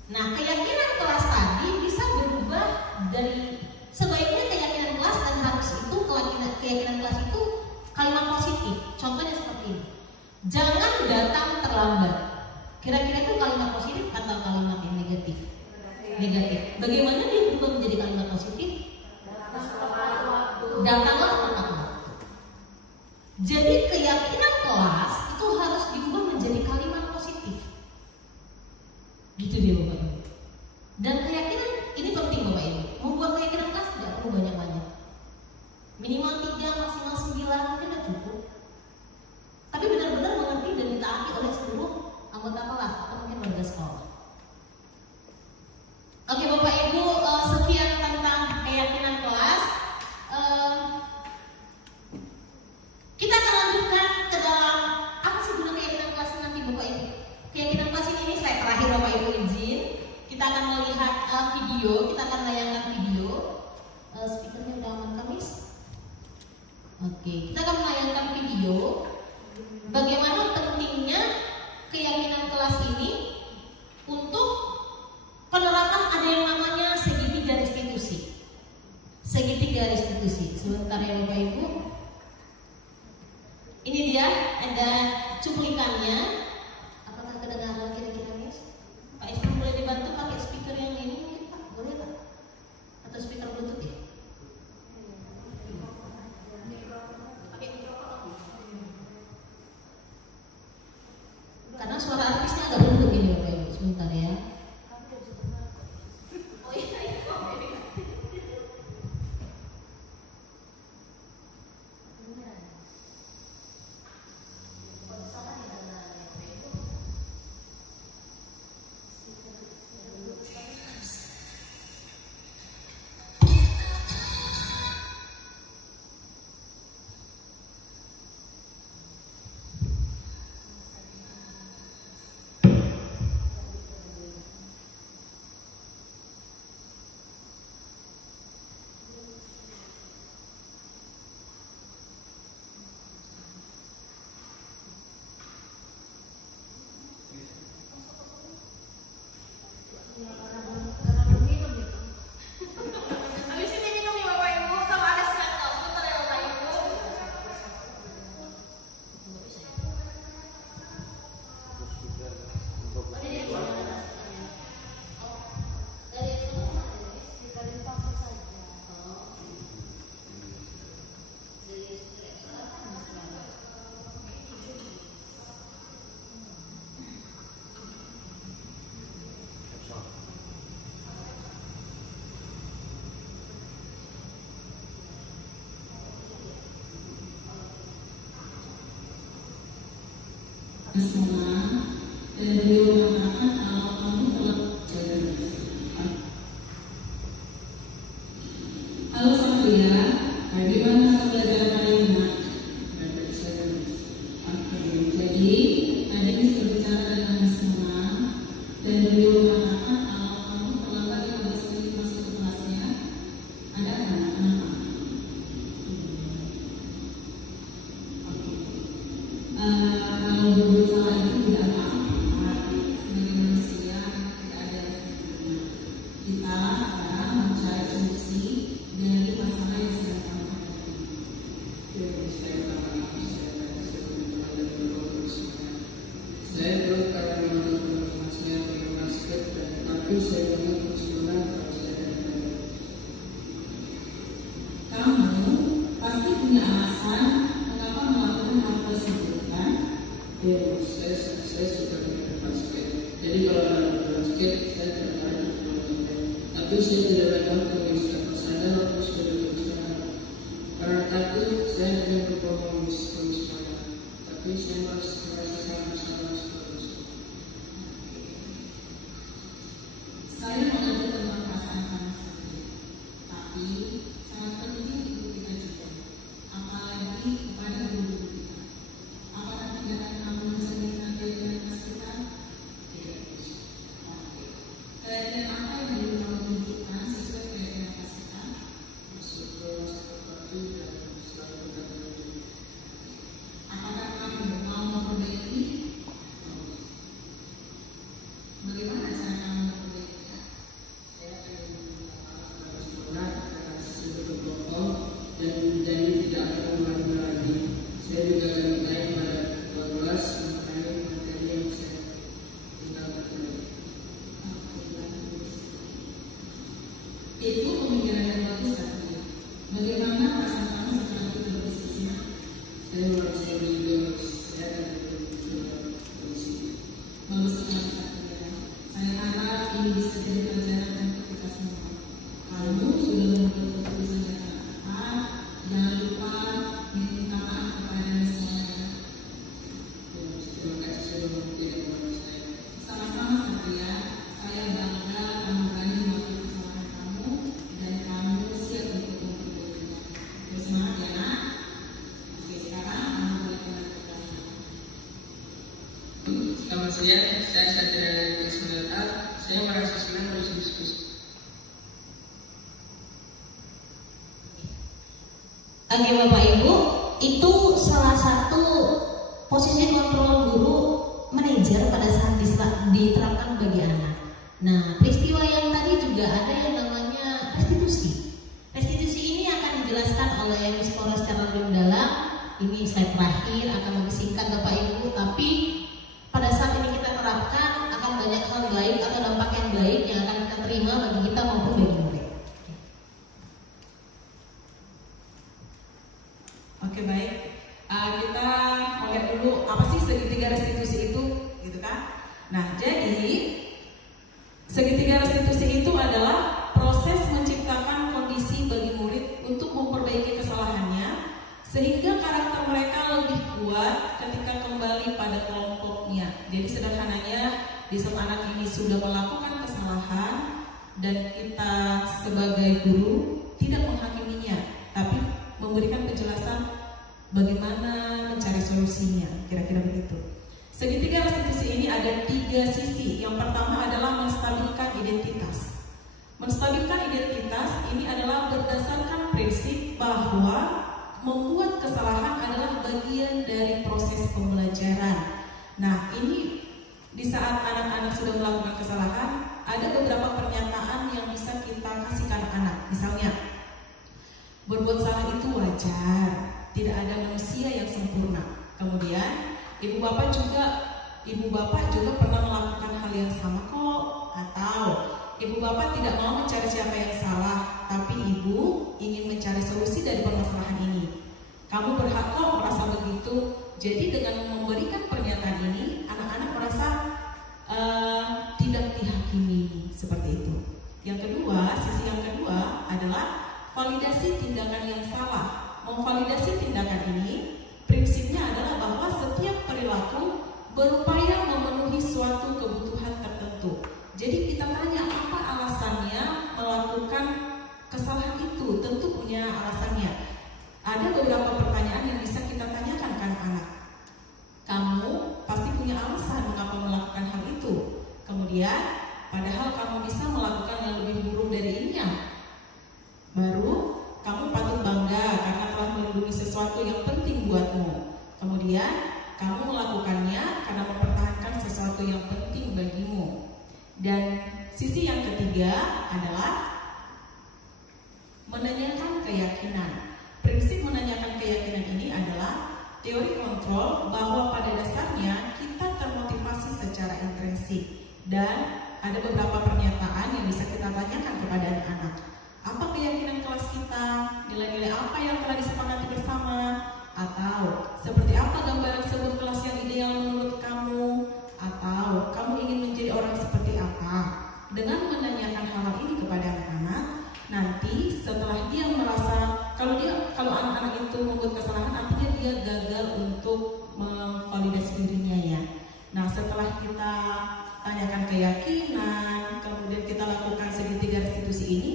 Nah, keyakinan kelas tadi bisa berubah dari sebaiknya keyakinan kelas dan harus itu keyakinan kelas itu kalimat positif. Contohnya seperti ini. Jangan datang terlambat. Kira-kira itu kalimat positif atau kalimat yang negatif? Negatif. Bagaimana dia berubah menjadi kalimat positif? Datanglah tepat waktu. Jadi keyakinan kelas itu harus diubah menjadi kalimat positif. Gitu dia Bapak Ibu. Dan keyakinan ini penting Bapak Ibu. Membuat keyakinan kelas tidak perlu banyak-banyak. Minimal 3, maksimal 9 mungkin sudah cukup. Tapi benar-benar mengerti dan ditaati oleh seluruh anggota kelas atau mungkin warga sekolah. Oke Bapak Ibu, sekian tentang keyakinan kelas. Kita akan lanjutkan ke dalam apa sih guna keyakinan kelas nanti Bapak Ibu. Keyakinan kelas ini slide terakhir Bapak Ibu izin. Kita akan melihat video, kita akan layangkan video. Speakernya udah aman Kamis? Oke, kita akan melayangkan video. Bagaimana pentingnya keyakinan kelas ini untuk penerapan ada yang namanya segitiga restitusi. Segitiga restitusi. Sebentar ya Bapak Ibu. Ini dia, ada cuplikannya. Apakah kedengaran kira-kira Miss? Pak Ismail boleh dibantu pakai speaker yang ini Pak? Boleh Pak? Atau speaker Bluetooth ya? Pakai mikrofon. Karena suara artisnya agak berdua ini Bapak Ibu. Sebentar ya. Oh iya, iya. Habis ini minum nih Bapak Ibu sama ada snack. Sebentar ya Bapak Ibu. Bersama dan beliau mengatakan kalau kamu telah jaga. Halo Satria, bagaimana pelajaran kalimat? Jadi ada yang berbicara dengan semua dan beliau mengatakan kalau kamu telah lagi berhasil masuk ke kelasnya, ada kenapa? Kalau berusaha itu tidak apa-apa. Sebagai manusia tidak ada yang sempurna. Kita sekarang mencari solusi dari masalah yang sedang kami hadapi. Saya terus akan melakukan masalah yang masuk, tapi saya ingin kesimpulan kalau saya ada. Kamu pasti punya alasan mengapa melakukan hal tersebut, kan? Ya, saya suka main basket. Jadi kalau ada basket, saya tertarik dengan basket. Tapi saya tidak datang ke wisata sana waktu sudah berusaha. Karena takut saya tidak berbohong di sekolah. Tapi saya masih merasa sangat salah sekolah. Saya mengerti tentang perasaan kamu sendiri, tapi sangat penting untuk kita juga, apalagi kepada guru kita. Apakah tindakan kamu mencerminkan keyakinan kita? Tidak. Oke. Keyakinan apa yang belum kamu tunjukkan sesuai keyakinan kita? Masuk kelas, tapi dan selalu berkata. Apakah kamu mau Selamat siang, saya Satria dari Kismilata. Saya merasa senang berdiskusi. Oke Bapak Ibu, itu salah satu posisi kontrol guru manajer pada saat diterapkan bagi anak. Nah, peristiwa yang tadi juga ada yang namanya restitusi. Restitusi ini akan dijelaskan oleh Miss Pora secara lebih mendalam. Ini slide terakhir akan lebih singkat Bapak Ibu, tapi pada saat ini kita terapkan akan banyak hal baik atau dampak yang baik yang akan kita terima bagi kita maupun bagi murid. Oke, baik. Kita lihat dulu apa sih segitiga restitusi itu, gitu kan? Nah, jadi segitiga restitusi itu adalah proses menciptakan kondisi bagi murid untuk memperbaiki kesalahannya sehingga karakter mereka lebih kuat ketika kembali pada kelompoknya. Jadi sederhananya, di saat anak ini sudah melakukan kesalahan dan kita sebagai guru tidak menghakiminya, tapi memberikan penjelasan bagaimana mencari solusinya, kira-kira begitu. Segitiga restitusi ini ada 3 sisi. Yang pertama adalah menstabilkan identitas. Menstabilkan identitas ini adalah berdasarkan prinsip bahwa membuat kesalahan adalah bagian dari proses pembelajaran. Nah, ini di saat anak-anak sudah melakukan kesalahan, ada beberapa pernyataan yang bisa kita kasihkan anak. Misalnya, berbuat salah itu wajar, tidak ada manusia yang sempurna. Kemudian, ibu bapak juga pernah melakukan hal yang sama kok. Atau ibu bapak tidak mau mencari siapa yang salah, tapi ibu ingin mencari solusi dari permasalahan ini. Kamu berhak kok merasa begitu. Jadi dengan memberikan pernyataan ini, anak-anak merasa tidak dihakimi, seperti itu. Yang kedua, sisi yang kedua adalah validasi tindakan yang salah. Memvalidasi tindakan ini prinsipnya adalah bahwa setiap perilaku berupaya memenuhi suatu kebutuhan tertentu. Jadi kita tanya apa alasannya melakukan kesalahan itu, tentu punya alasannya. Ada beberapa pertanyaan yang bisa kita tanyakan ke anak-anak. Kamu pasti punya alasan mengapa melakukan hal itu. Kemudian, padahal kamu bisa melakukan yang lebih buruk dari ini. Baru kamu patut bangga karena telah melindungi sesuatu yang penting buatmu. Kemudian, kamu melakukannya karena mempertahankan sesuatu yang penting bagimu. Dan sisi yang ketiga adalah menanyakan keyakinan. Prinsip menanyakan keyakinan ini adalah teori kontrol bahwa pada dasarnya kita termotivasi secara intrinsik. Dan ada beberapa pernyataan yang bisa kita tanyakan kepada anak-anak. Apa keyakinan kelas kita? Nilai-nilai apa yang telah disepakati bersama? Atau seperti apa gambaran sebuah kelas yang ideal menurut kamu? Atau kamu ingin menjadi orang seperti apa? Dengan menanyakan hal-hal ini kepada anak-anak, nanti setelah dia merasa kalau anak-anak itu membuat kesalahan, artinya dia gagal untuk memvalidasi dirinya ya. Nah, setelah kita tanyakan keyakinan, kemudian kita lakukan segitiga restitusi ini,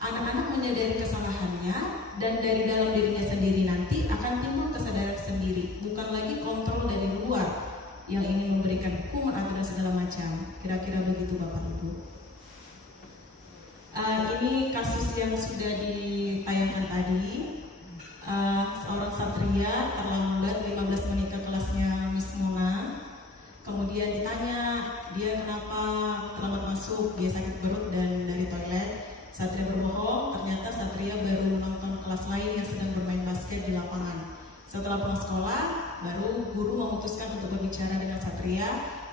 anak-anak menyadari kesalahannya dan dari dalam dirinya sendiri nanti akan timbul kesadaran sendiri, bukan lagi kontrol dari luar yang ingin memberikan hukuman atau segala macam. Kira-kira begitu Bapak Ibu. Ini kasus yang sudah ditayangkan tadi. Seorang satria terlambat 15 menit ke kelasnya Miss Mona. Kemudian ditanya dia kenapa terlambat masuk, dia sakit perut dan dari toilet. Satria berbohong, ternyata Satria baru nonton kelas lain yang sedang bermain basket di lapangan. Setelah pulang sekolah, baru guru memutuskan untuk berbicara dengan Satria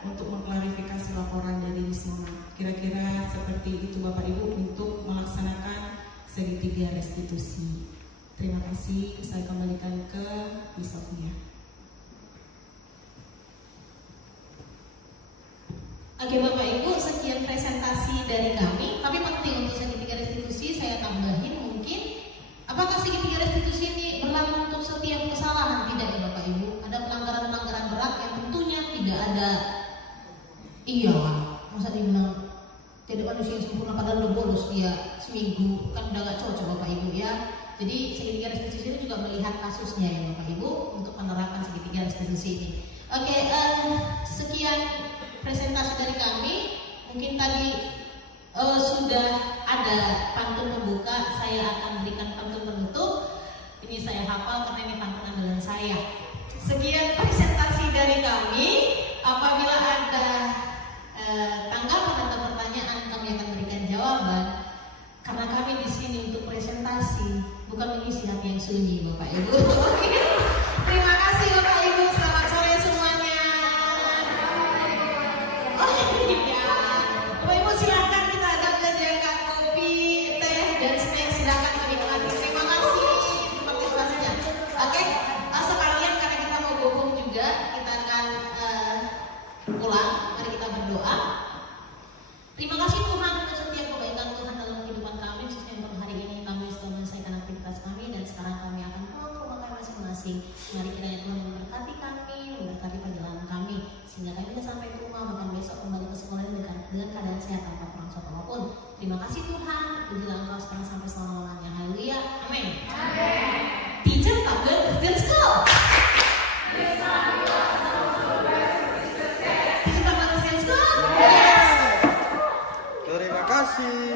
untuk mengklarifikasi laporan dari Miss Mona. Kira-kira seperti itu Bapak Ibu untuk melaksanakan segitiga restitusi. Terima kasih, saya kembalikan ke Miss Sofia. Oke Bapak Ibu, sekian presentasi dari kami. Tapi penting untuk segitiga restitusi saya tambahin mungkin, apakah segitiga restitusi ini berlaku untuk setiap kesalahan? Tidak ya Bapak Ibu. Ada pelanggaran-pelanggaran berat yang tentunya tidak ada. Iya, masa dibilang tidak manusia yang sempurna padahal udah bolos dia seminggu, kan udah gak cocok Bapak Ibu ya. Jadi segitiga restitusi ini juga melihat kasusnya ya Bapak Ibu untuk menerapkan segitiga restitusi ini. Oke, sekian presentasi dari kami. Mungkin tadi sudah ada pantun pembuka, saya akan berikan pantun penutup. Ini saya hafal karena ini pantun andalan saya. Sekian presentasi dari kami. Apabila ada tanggapan atau pertanyaan, kami akan berikan jawaban. Karena kami di sini untuk presentasi, bukan mengisi hati yang sunyi, Bapak Ibu. Terima kasih Bapak Ibu. Selamat sore semuanya. Oh iya, Bapak Ibu silakan kita akan menyediakan kopi, teh, dan snack. Silakan menikmati. Terima kasih partisipasinya. Oke, sekalian karena kita mau gabung juga, kita akan pulang. Mari kita berdoa. Terima kasih Tuhan untuk setiap kebaikan Tuhan dalam kehidupan kami, khususnya untuk hari ini kami sudah menyelesaikan aktivitas kami dan sekarang kami akan pulang ke rumah kami masing-masing. Mari kiranya Tuhan memberkati kami, memberkati perjalanan kami, sehingga kami bisa sampai ke rumah, bahkan besok kembali ke sekolah dengan keadaan sehat tanpa kurang suatu apapun. Terima kasih Tuhan, pujilah Engkau sekarang sampai selama-lamanya. Haleluya, amin. Teacher, tabel, let's go. Teacher, tabel, let's go. Terima kasih.